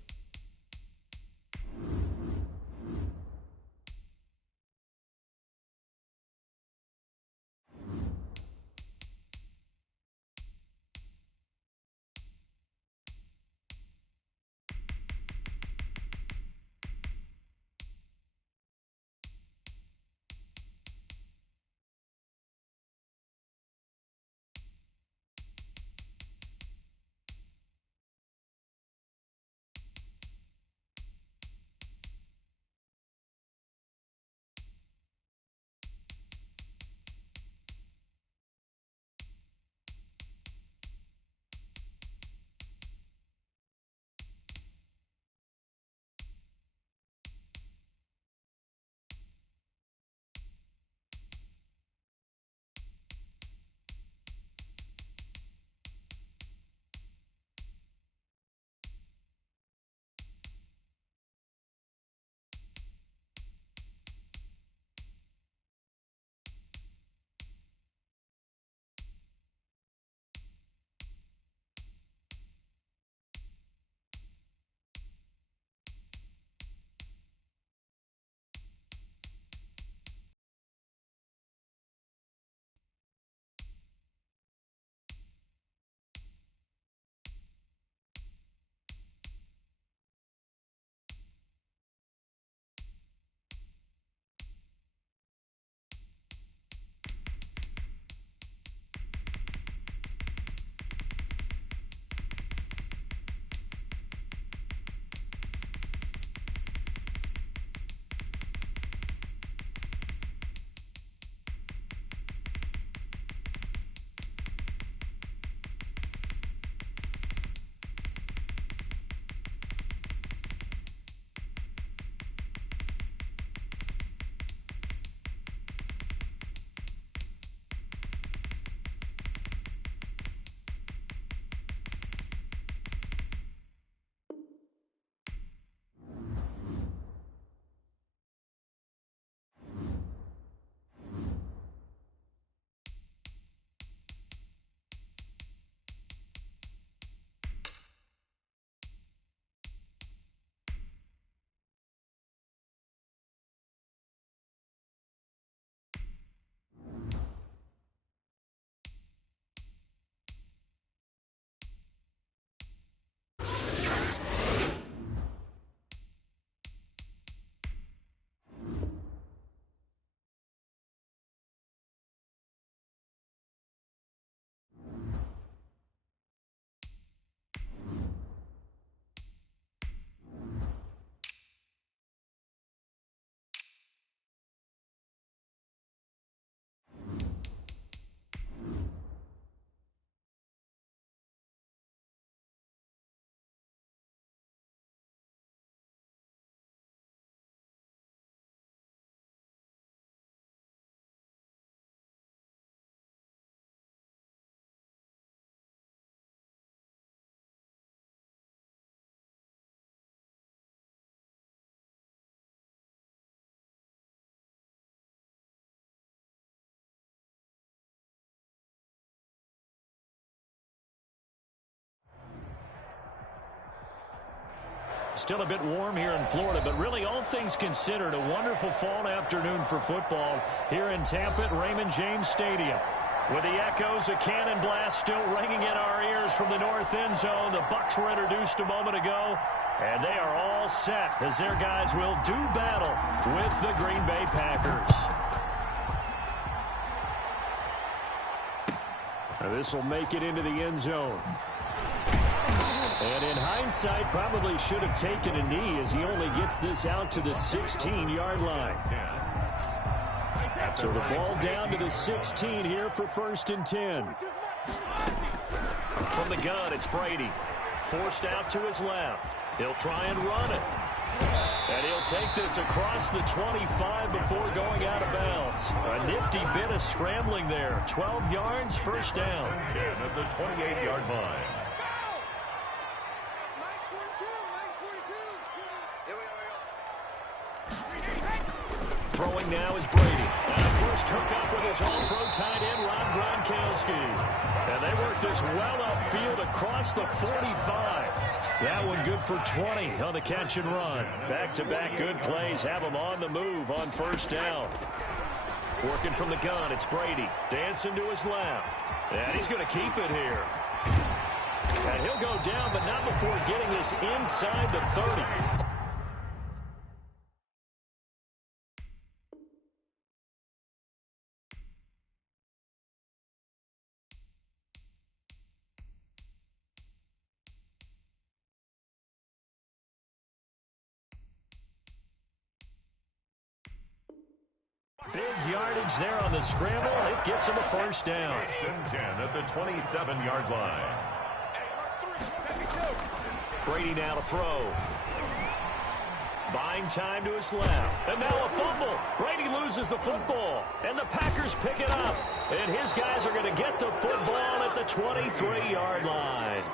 Still a bit warm here in Florida, but really all things considered, a wonderful fall afternoon for football here in Tampa at Raymond James Stadium. With the echoes of cannon blast still ringing in our ears from the north end zone, the Bucs were introduced a moment ago, and they are all set as their guys will do battle with the Green Bay Packers. This will make it into the end zone. And in hindsight, probably should have taken a knee as he only gets this out to the 16-yard line. So the ball down to the 16 here for 1st and 10. From the gun, it's Brady. Forced out to his left. He'll try and run it. And he'll take this across the 25 before going out of bounds. A nifty bit of scrambling there. 12 yards, 1st down. 10 at the 28-yard line. Throwing now is Brady. First hookup with his all-pro tight end, Rob Gronkowski. And they work this well upfield across the 45. That one good for 20 on the catch and run. Back-to-back good plays have him on the move on 1st down. Working from the gun, it's Brady. Dancing to his left. And he's going to keep it here. And he'll go down, but not before getting this inside the 30. Big yardage there on the scramble. It gets him a 1st down. 1st and 10 at the 27-yard line. Brady now to throw. Buying time to his left. And now a fumble. Brady loses the football. And the Packers pick it up. And his guys are going to get the football at the 23-yard line.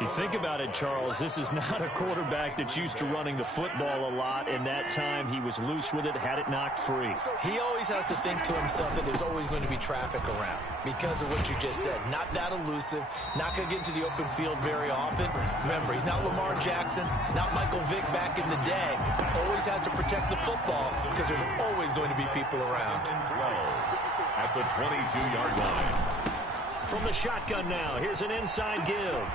You think about it, Charles, this is not a quarterback that's used to running the football a lot, and that time he was loose with it, had it knocked free. He always has to think to himself that there's always going to be traffic around because of what you just said. Not that elusive, not going to get into the open field very often. Remember, he's not Lamar Jackson, not Michael Vick back in the day. Always has to protect the football because there's always going to be people around. 12 at the 22-yard line. From the shotgun now, here's an inside give.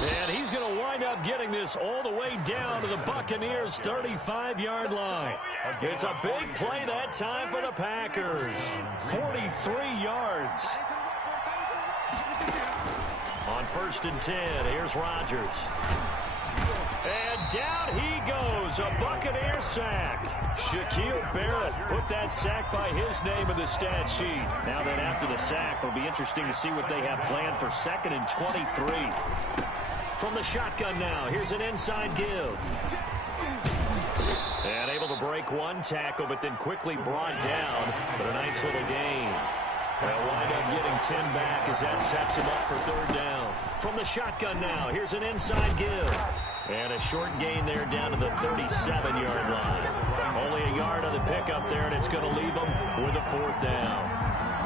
And he's going to wind up getting this all the way down to the Buccaneers' 35-yard line. It's a big play that time for the Packers. 43 yards. On 1st and 10, here's Rodgers. And down he goes, a Buccaneer sack. Shaquille Barrett put that sack by his name in the stat sheet. Now that after the sack, it'll be interesting to see what they have planned for 2nd and 23. From the shotgun now, here's an inside give. And able to break one tackle, but then quickly brought down. But a nice little gain. They'll wind up getting 10 back as that sets him up for 3rd down. From the shotgun now, here's an inside give. And a short gain there down to the 37-yard line. Only a yard on the pickup there, and it's going to leave them with a 4th down.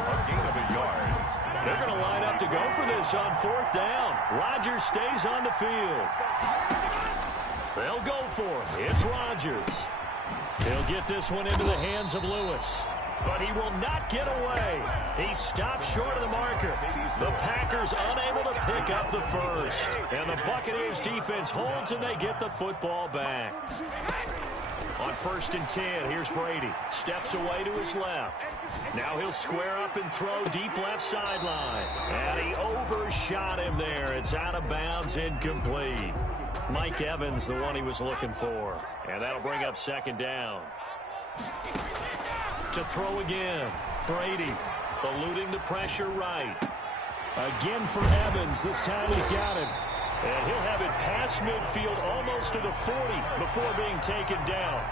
A gain of a yard. They're going to line up to go for this on 4th down. Rodgers stays on the field. They'll go for it. It's Rodgers. He'll get this one into the hands of Lewis. But he will not get away. He stops short of the marker. The Packers unable to pick up the first. And the Buccaneers defense holds and they get the football back. On 1st and 10, here's Brady. Steps away to his left. Now he'll square up and throw deep left sideline. And he overshot him there. It's out of bounds, incomplete. Mike Evans, the one he was looking for. And that'll bring up 2nd down. To throw again. Brady eluding the pressure right. Again for Evans. This time he's got it. And he'll have it past midfield almost to the 40 before being taken down.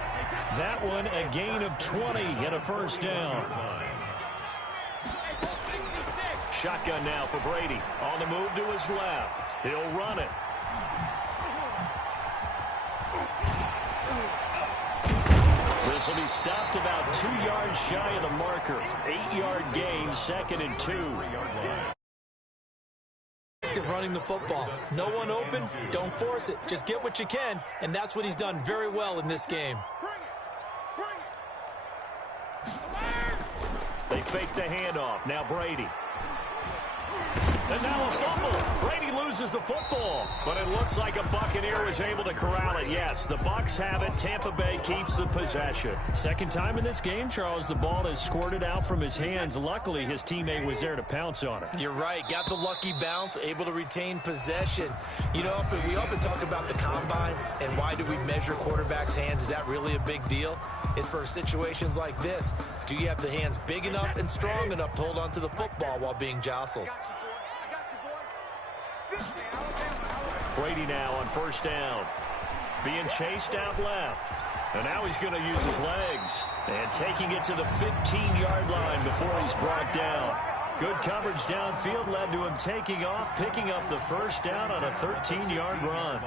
That one a gain of 20 and a 1st down. Shotgun now for Brady. On the move to his left. He'll run it. This will be stopped about 2 yards shy of the marker. 8-yard gain, 2nd and 2. best at running the football. No one open, don't force it. Just get what you can, and that's what he's done very well in this game. They fake the handoff. Now Brady. And now a fumble. Brady loses the football, but it looks like a Buccaneer was able to corral it. Yes, the Bucs have it. Tampa Bay keeps the possession. Second time in this game, Charles, the ball has squirted out from his hands. Luckily, his teammate was there to pounce on it. You're right. Got the lucky bounce, able to retain possession. You know, we often talk about the combine and why do we measure quarterbacks' hands. Is that really a big deal? It's for situations like this. Do you have the hands big enough and strong enough to hold on to the football while being jostled? Brady now on first down. Being chased out left. And now he's going to use his legs. And taking it to the 15-yard line before he's brought down. Good coverage downfield led to him taking off, picking up the first down on a 13-yard run.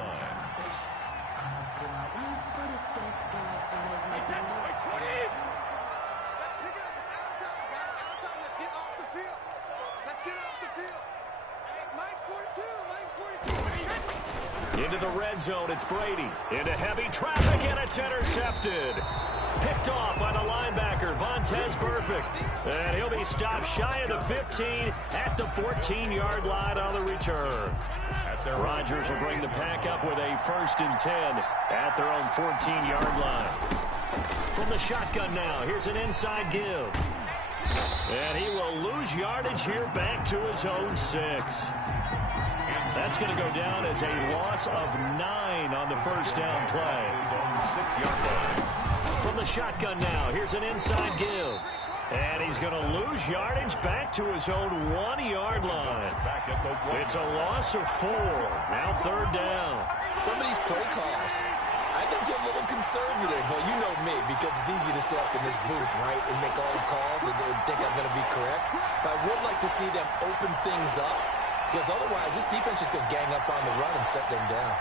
Into the red zone, it's Brady. Into heavy traffic, and it's intercepted. Picked off by the linebacker, Vontaze Burfict. And he'll be stopped shy of the 15 at the 14-yard line on the return. Rodgers will bring the pack up with a 1st and 10 at their own 14-yard line. From the shotgun now, here's an inside give. And he will lose yardage here back to his own 6. That's going to go down as a loss of 9 on the first down play. From the shotgun now, here's an inside give. And he's going to lose yardage back to his own 1-yard line. It's a loss of 4. Now 3rd down. Some of these play calls, I think they're a little conservative, but you know me, because it's easy to sit up in this booth, right, and make all the calls and think I'm going to be correct. But I would like to see them open things up, because otherwise this defense is going to gang up on the run and shut them down.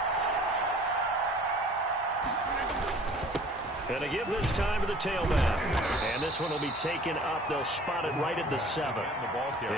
And to give this time to the tailback. And this one will be taken up. They'll spot it right at the 7.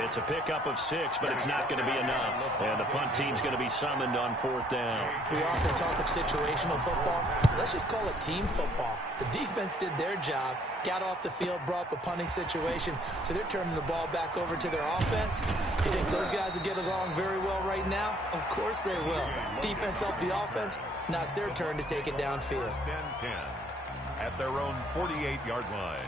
It's a pickup of 6, but it's not going to be enough. And the punt team's going to be summoned on 4th down. We often talk of situational football. Let's just call it team football. The defense did their job, got off the field, brought the punting situation, so they're turning the ball back over to their offense. You think those guys will get along very well right now? Of course they will. Defense helped the offense. Now it's their turn to take it downfield. 10 at their own 48-yard line.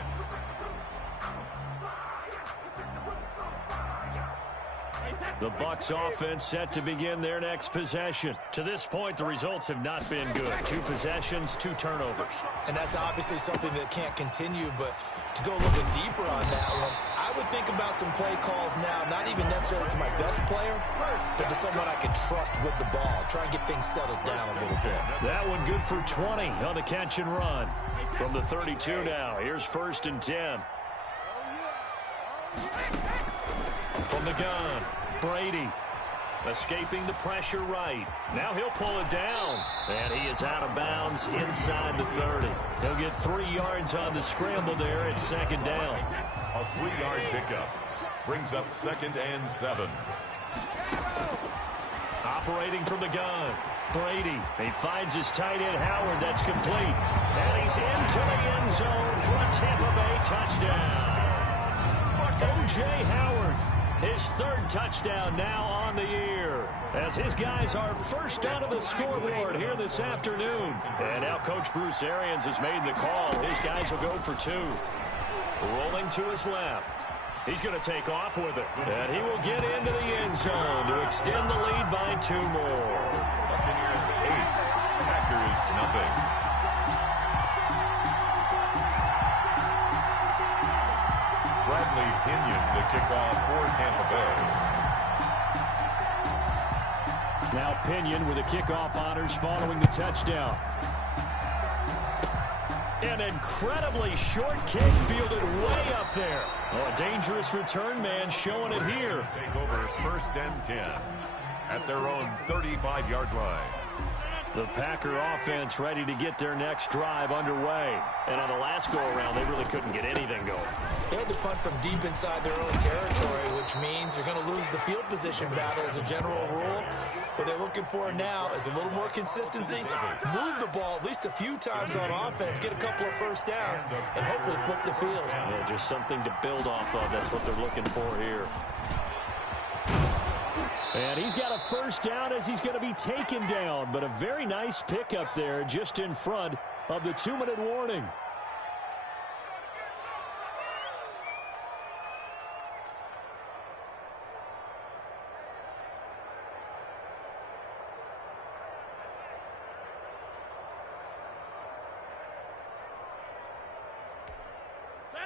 The Bucs offense set to begin their next possession. To this point, the results have not been good. 2 possessions, 2 turnovers. And that's obviously something that can't continue, but to go a little bit deeper on that one, I would think about some play calls now, not even necessarily to my best player, but to someone I can trust with the ball. Try and get things settled down a little bit. That one good for 20 on the catch and run. From the 32 now, here's 1st and 10. From the gun, Brady escaping the pressure right. Now he'll pull it down, and he is out of bounds inside the 30. He'll get 3 yards on the scramble there at 2nd down. A 3-yard pickup brings up 2nd and 7. Operating from the gun, Brady. He finds his tight end, Howard. That's complete. And he's into the end zone for a Tampa Bay touchdown. O.J. Howard, his 3rd touchdown now on the year, as his guys are first out of the scoreboard here this afternoon. And now Coach Bruce Arians has made the call. His guys will go for 2. Rolling to his left. He's going to take off with it. And he will get into the end zone to extend the lead by 2 more. Buccaneers 8, Packers nothing. Bradley Pinion the kickoff for Tampa Bay. Now Pinion with the kickoff honors following the touchdown. An incredibly short kick fielded way up there. Oh, a dangerous return man showing it here. Take over 1st and 10 at their own 35-yard line. The Packer offense ready to get their next drive underway. And on the last go-around, they really couldn't get anything going. They had to punt from deep inside their own territory, which means they're going to lose the field position battle as a general rule. What they're looking for now is a little more consistency. Move the ball at least a few times on offense, get a couple of first downs, and hopefully flip the field. Yeah, just something to build off of. That's what they're looking for here. And he's got a first down as he's going to be taken down. But a very nice pickup there just in front of the 2-minute warning.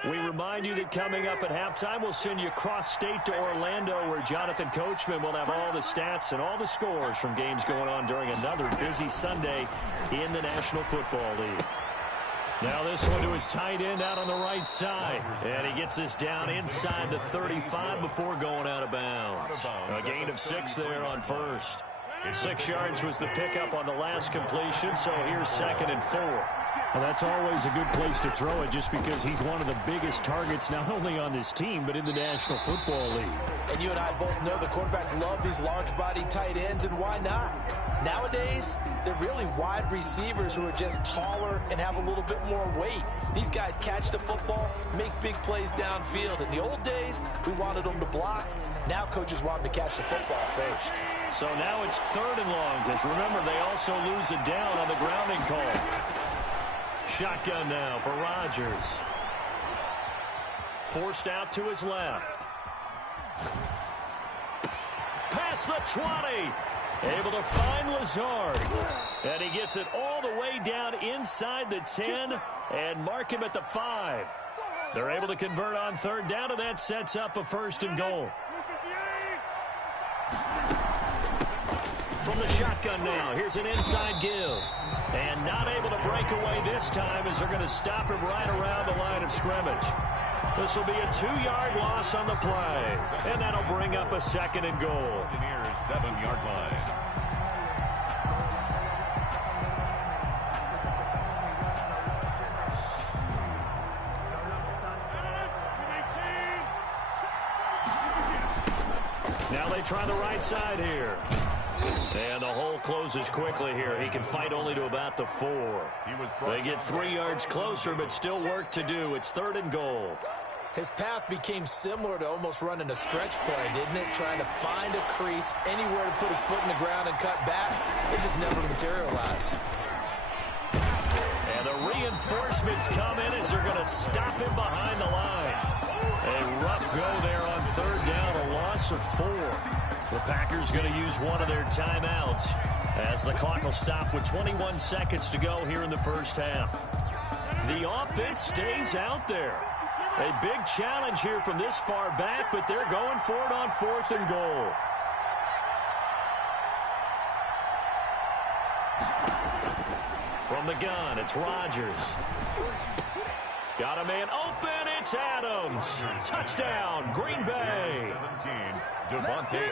We remind you that coming up at halftime, we'll send you cross-state to Orlando, where Jonathan Coachman will have all the stats and all the scores from games going on during another busy Sunday in the National Football League. Now this one to his tight end out on the right side. And he gets this down inside the 35 before going out of bounds. A gain of 6 there on first. 6 yards was the pickup on the last completion, so here's 2nd and 4. Well, that's always a good place to throw it just because he's one of the biggest targets not only on this team but in the National Football League. And you and I both know the quarterbacks love these large-bodied tight ends, and why not? Nowadays, they're really wide receivers who are just taller and have a little bit more weight. These guys catch the football, make big plays downfield. In the old days, we wanted them to block. Now coaches want them to catch the football first. So now it's 3rd and long, because remember, they also lose it down on the grounding call. Shotgun now for Rodgers. Forced out to his left. Past the 20. Able to find Lazard. And he gets it all the way down inside the 10 and mark him at the 5. They're able to convert on 3rd down, and that sets up a 1st and goal. From the shotgun now, here's an inside give. And not able to break away this time as they're going to stop him right around the line of scrimmage. This will be a 2-yard loss on the play. And that'll bring up a 2nd and goal. Near 7-yard line. Now they try the right side here. And the hole closes quickly here. He can fight only to about the 4. They get 3 yards closer, but still work to do. It's 3rd and goal. His path became similar to almost running a stretch play, didn't it? Trying to find a crease, anywhere to put his foot in the ground and cut back. It just never materialized. And the reinforcements come in as they're going to stop him behind the line. A rough go there on 3rd down, a loss of 4. The Packers going to use one of their timeouts as the clock will stop with 21 seconds to go here in the first half. The offense stays out there. A big challenge here from this far back, but they're going for it on 4th and goal. From the gun, it's Rodgers. Got a man open. It's Adams. Touchdown, Green Bay. 17, Davante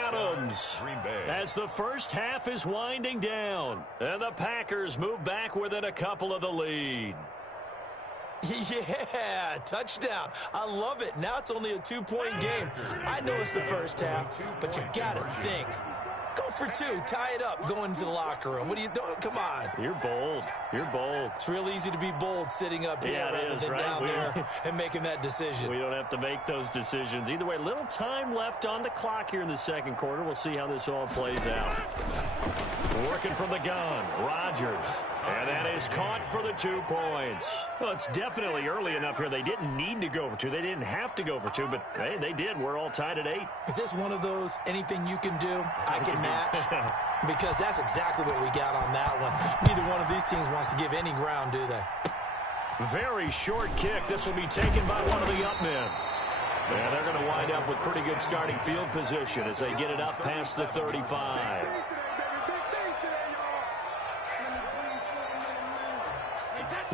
Adams. Green Bay. As the first half is winding down, and the Packers move back within a couple of the lead. Yeah, touchdown. I love it. Now it's only a 2-point game. I know it's the first half, but you got to think. Go for 2. Tie it up. Go into the locker room. What are you doing? Come on. You're bold. You're bold. It's real easy to be bold sitting up here rather than down there and making that decision. We don't have to make those decisions. Either way, little time left on the clock here in the 2nd quarter. We'll see how this all plays out. Working from the gun, Rodgers. And that is caught for the 2 points. Well, it's definitely early enough here. They didn't need to go for 2. They didn't have to go for 2, but hey, they did. We're all tied at 8. Is this one of those anything you can do, I can match? Because that's exactly what we got on that one. Neither one of these teams wants to give any ground, do they? Very short kick. This will be taken by one of the up men. And they're going to wind up with pretty good starting field position as they get it up past the 35.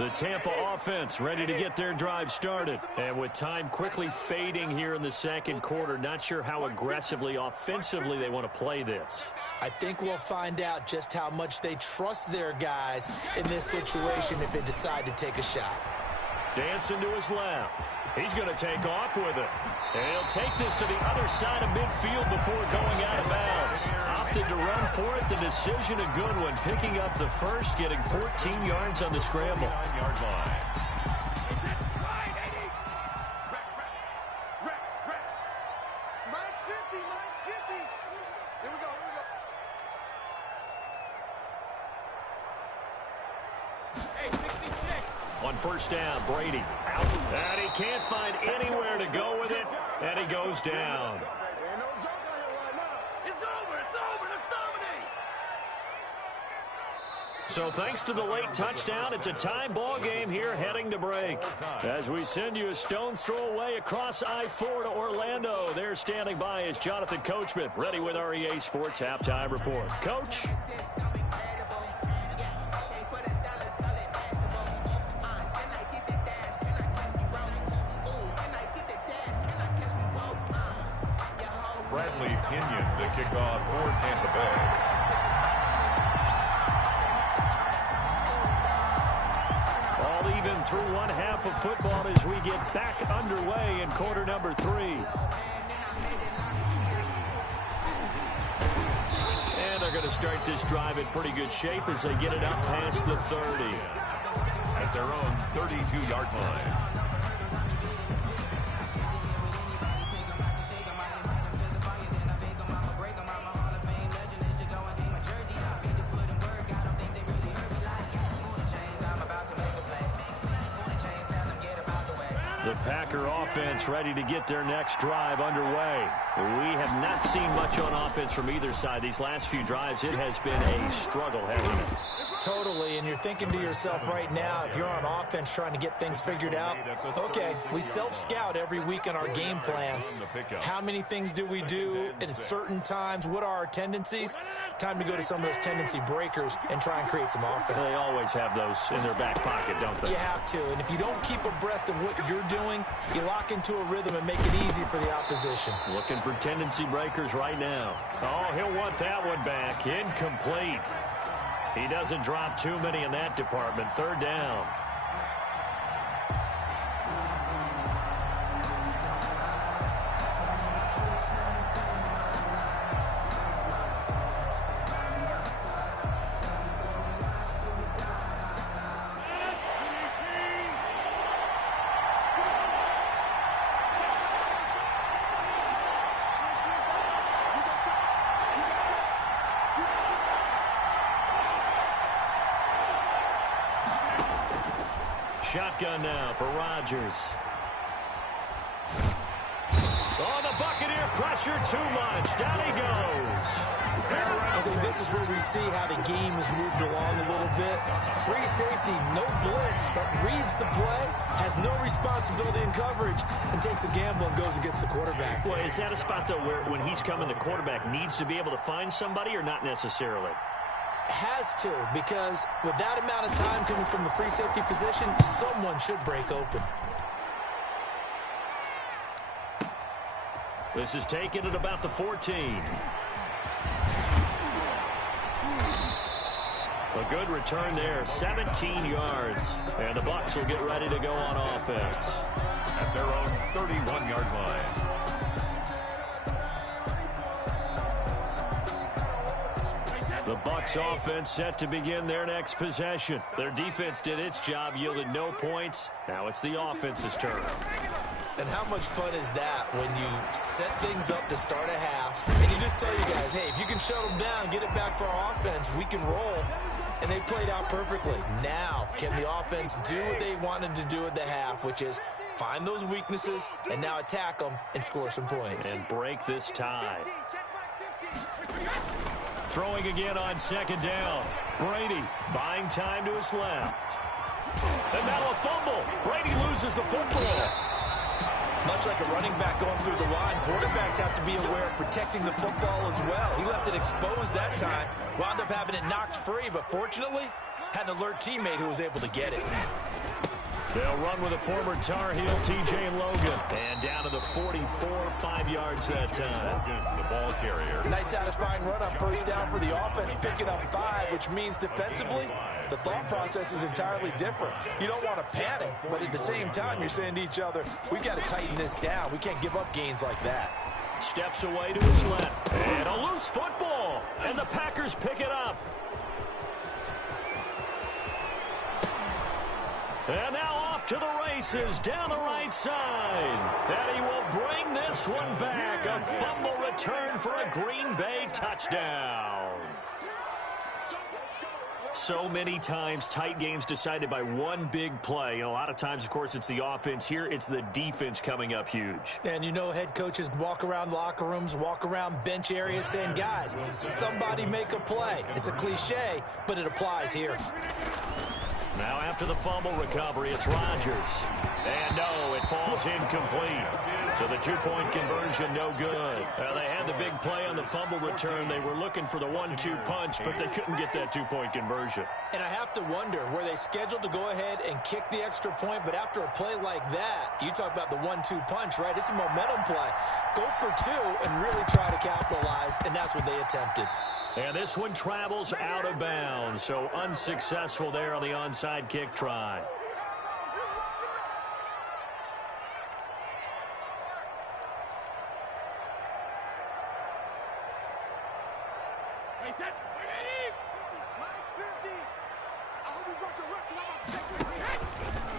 The Tampa offense ready to get their drive started. And with time quickly fading here in the second quarter, not sure how aggressively, offensively they want to play this. I think we'll find out just how much they trust their guys in this situation if they decide to take a shot. Dancing to his left. He's going to take off with it. And he'll take this to the other side of midfield before going out of bounds. Opted to run for it. The decision a good one. Picking up the first, getting 14 yards on the scramble. 9-yard line. Mine's 50, mine's 50. Here we go, here we go. On first down, Brady out. And he can't find anywhere to go with it. And he goes down. Ain't no joke on here right now. It's over, let's dominate. So thanks to the late touchdown, it's a tie ball game here heading to break. As we send you a stone's throw away across I-4 to Orlando. There standing by is Jonathan Coachman, ready with our EA Sports Halftime Report. Coach? Bradley Pinion to kick off for Tampa Bay. All even through one half of football as we get back underway in quarter number 3. And they're going to start this drive in pretty good shape as they get it up past the 30. At their own 32-yard line. The Packer offense ready to get their next drive underway. We have not seen much on offense from either side. These last few drives, it has been a struggle, hasn't it? Totally, and you're thinking to yourself right now, if you're on offense trying to get things figured out, okay, we self-scout every week on our game plan. How many things do we do at certain times? What are our tendencies? Time to go to some of those tendency breakers and try and create some offense. They always have those in their back pocket, don't they? You have to, and if you don't keep abreast of what you're doing, you lock into a rhythm and make it easy for the opposition. Looking for tendency breakers right now. Oh, he'll want that one back. Incomplete. He doesn't drop too many in that department. Third down. Shotgun now for Rodgers. Oh, the Buccaneer pressure too much. Down he goes. I think this is where we see how the game has moved along a little bit. Free safety, no blitz, but reads the play, has no responsibility in coverage, and takes a gamble and goes against the quarterback. Well, is that a spot, though, where when he's coming, the quarterback needs to be able to find somebody or not necessarily? Has to, because with that amount of time coming from the free safety position, someone should break open. This is taken at about the 14. A good return there, 17 yards. And the Bucs will get ready to go on offense. At their own 31-yard line. The Bucs offense set to begin their next possession. Their defense did its job, yielded no points. Now it's the offense's turn. And how much fun is that when you set things up to start a half, and you just tell you guys, hey, if you can shut them down, get it back for our offense, we can roll. And they played out perfectly. Now, can the offense do what they wanted to do at the half, which is find those weaknesses and now attack them and score some points. And break this tie. Throwing again on second down. Brady buying time to his left. And now a fumble. Brady loses the football. Much like a running back going through the line, quarterbacks have to be aware of protecting the football as well. He left it exposed that time, wound up having it knocked free, but fortunately, had an alert teammate who was able to get it. They'll run with a former Tar Heel, T.J. Logan. And down to the 44, 5 yards that time. The ball carrier. Nice satisfying run on first down for the offense, picking up 5, which means defensively, the thought process is entirely different. You don't want to panic, but at the same time, you're saying to each other, we've got to tighten this down. We can't give up gains like that. Steps away to his left. And a loose football. And the Packers pick it up. And now off to the races down the right side. And he will bring this one back. A fumble return for a Green Bay touchdown. So many times tight games decided by one big play. A lot of times, of course, it's the offense. Here, it's the defense coming up huge. And you know head coaches walk around locker rooms, walk around bench areas saying, guys, somebody make a play. It's a cliche, but it applies here. Now after the fumble recovery, it's Rodgers. And no, it falls incomplete. So the two-point conversion, no good. They had the big play on the fumble return. They were looking for the 1-2 punch, but they couldn't get that two-point conversion. And I have to wonder, were they scheduled to go ahead and kick the extra point, but after a play like that, you talk about the 1-2 punch, right? It's a momentum play. Go for 2 and really try to capitalize, and that's what they attempted. And this one travels out of bounds, so unsuccessful there on the onside kick try.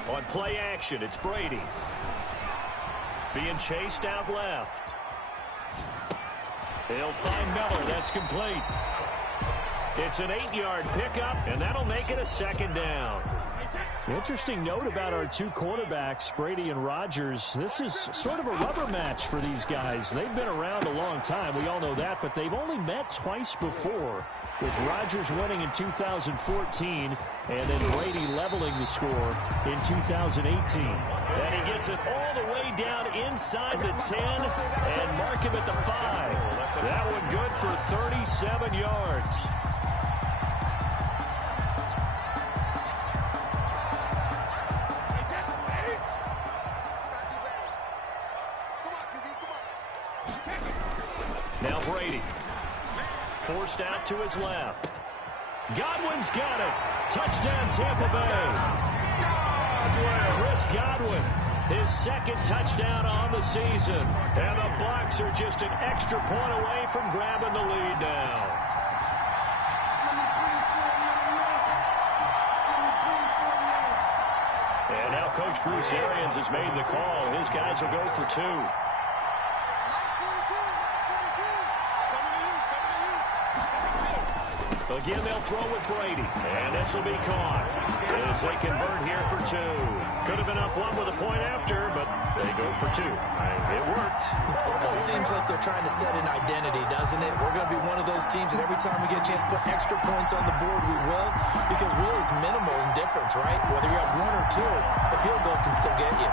On play action, it's Brady. Being chased out left. They'll find Miller. That's complete. It's an 8-yard pickup, and that'll make it a second down. Interesting note about our two quarterbacks, Brady and Rodgers. This is sort of a rubber match for these guys. They've been around a long time. We all know that, but they've only met twice before, with Rodgers winning in 2014 and then Brady leveling the score in 2018. And he gets it all the way down inside the 10 and mark him at the 5. That one good for 37 yards. Now Brady. Forced out to his left. Godwin's got it. Touchdown Tampa Bay. Chris Godwin, his second touchdown on the season. And the Bucs are just an extra point away from grabbing the lead now. And now Coach Bruce Arians has made the call. His guys will go for 2. Again, they'll throw with Brady. And this will be caught as they convert here for 2. Could have been up 1 with a point after, but they go for 2. It worked. It almost seems like they're trying to set an identity, doesn't it? We're going to be one of those teams that every time we get a chance to put extra points on the board, we will. Because really, it's minimal in difference, right? Whether you're at 1 or 2, a field goal can still get you.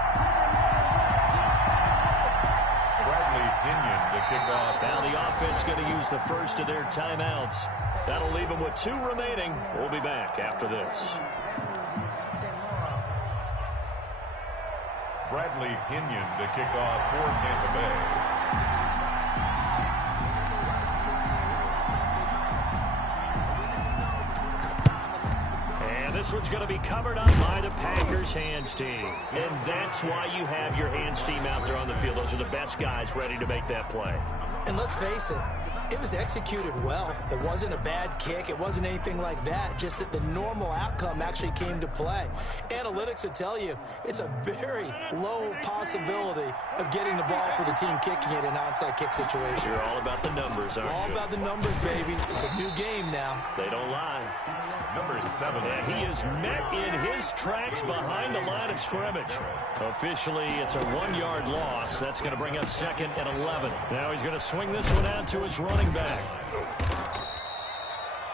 Bradley Pinion to kick off. Now the offense going to use the first of their timeouts. That'll leave them with 2 remaining. We'll be back after this. Bradley Pinion to kick off for Tampa Bay. This one's going to be covered up by the Packers hands team. And that's why you have your hands team out there on the field. Those are the best guys ready to make that play. And let's face it, it was executed well. It wasn't a bad kick. It wasn't anything like that. Just that the normal outcome actually came to play. Analytics will tell you it's a very low possibility of getting the ball for the team kicking it in an onside kick situation. You're all about the numbers, aren't you? All about the numbers, baby. It's a new game now. They don't lie. Number 7. And he is met in his tracks behind the line of scrimmage. Officially, it's a 1-yard loss. That's going to bring up 2nd and 11. Now he's going to swing this one out to his running back.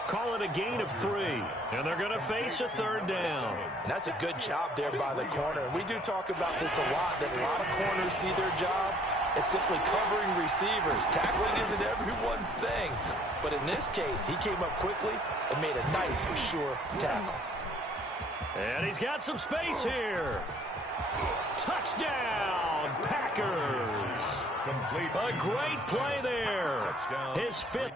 Call it a gain of 3. And they're going to face a 3rd down. And that's a good job there by the corner. And we do talk about this a lot, that a lot of corners see their job as simply covering receivers. Tackling isn't everyone's thing. But in this case, he came up quickly and made a nice, sure tackle. And he's got some space here. Touchdown, Packers. Complete. A great play there. Touchdown. His fifth.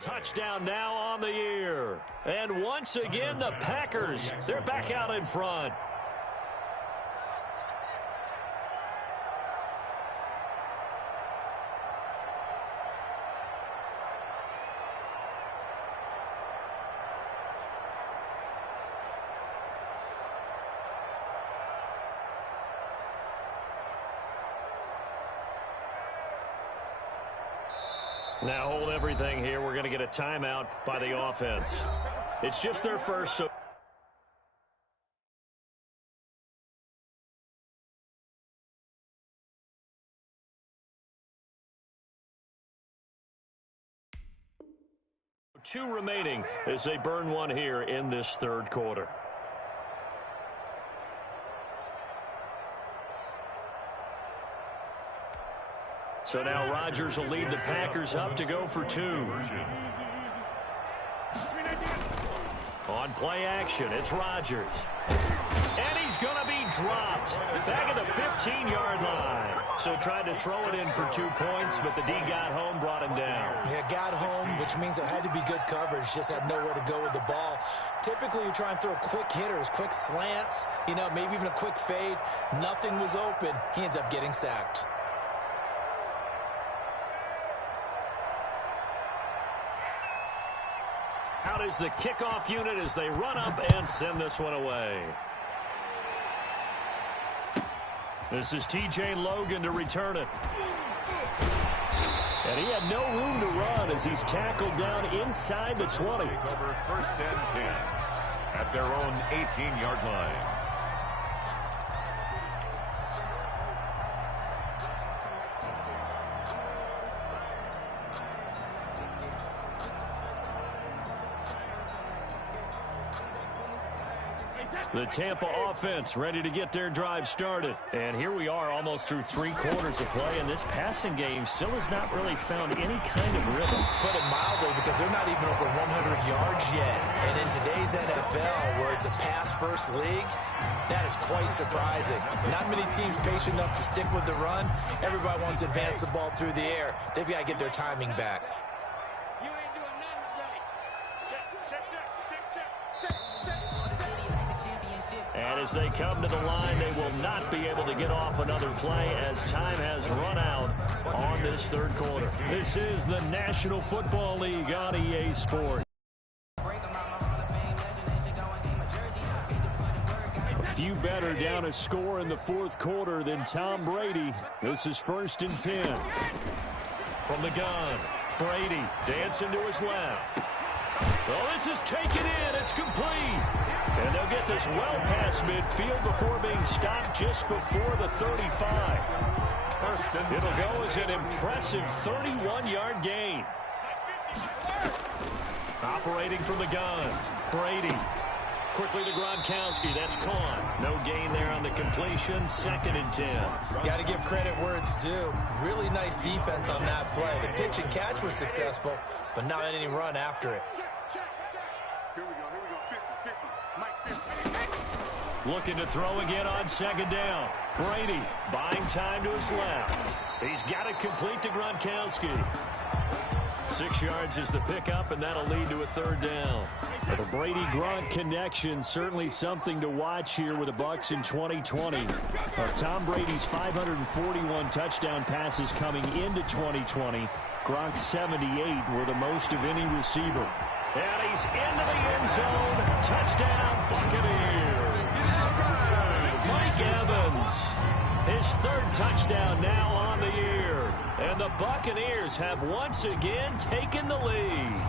Touchdown now on the year. And once again, the Packers, they're back out in front. Now hold everything here. We're going to get a timeout by the offense. It's just their first. So two remaining as they burn one here in this third quarter. So now Rodgers will lead the Packers up to go for two. On play action, it's Rodgers. And he's going to be dropped back at the 15-yard line. So tried to throw it in for 2 points, but the D got home, brought him down. Yeah, got home, which means there had to be good coverage. Just had nowhere to go with the ball. Typically, you try and throw quick hitters, quick slants, maybe even a quick fade. Nothing was open. He ends up getting sacked. Out is the kickoff unit as they run up and send this one away. This is T.J. Logan to return it. And he had no room to run as he's tackled down inside the 20. Over first and 10 at their own 18-yard line. The Tampa offense ready to get their drive started. And here we are almost through 3 quarters of play, and this passing game still has not really found any kind of rhythm. Put it mildly, because they're not even over 100 yards yet. And in today's NFL, where it's a pass-first league, that is quite surprising. Not many teams patient enough to stick with the run. Everybody wants to advance the ball through the air. They've got to get their timing back. And as they come to the line, they will not be able to get off another play as time has run out on this third quarter. This is the National Football League on EA Sports. A few better down a score in the fourth quarter than Tom Brady. This is 1st and 10. From the gun, Brady dancing to his left. Well, this is taken in. It's complete. And they'll get this well past midfield before being stopped just before the 35. It'll go as an impressive 31-yard gain. Operating from the gun, Brady. Quickly to Gronkowski. That's caught. No gain there on the completion. 2nd and 10. Got to give credit where it's due. Really nice defense on that play. The pitch and catch was successful, but not any run after it. Looking to throw again on 2nd down. Brady buying time to his left. He's got it complete to Gronkowski. 6 yards is the pickup, and that'll lead to a 3rd down. Well, the Brady-Gronk connection, certainly something to watch here with the Bucs in 2020. Tom Brady's 541 touchdown passes coming into 2020. Gronk's 78 were the most of any receiver. And he's into the end zone. Touchdown, Buccaneers. Mike Evans, his 3rd touchdown now on the year. And the Buccaneers have once again taken the lead.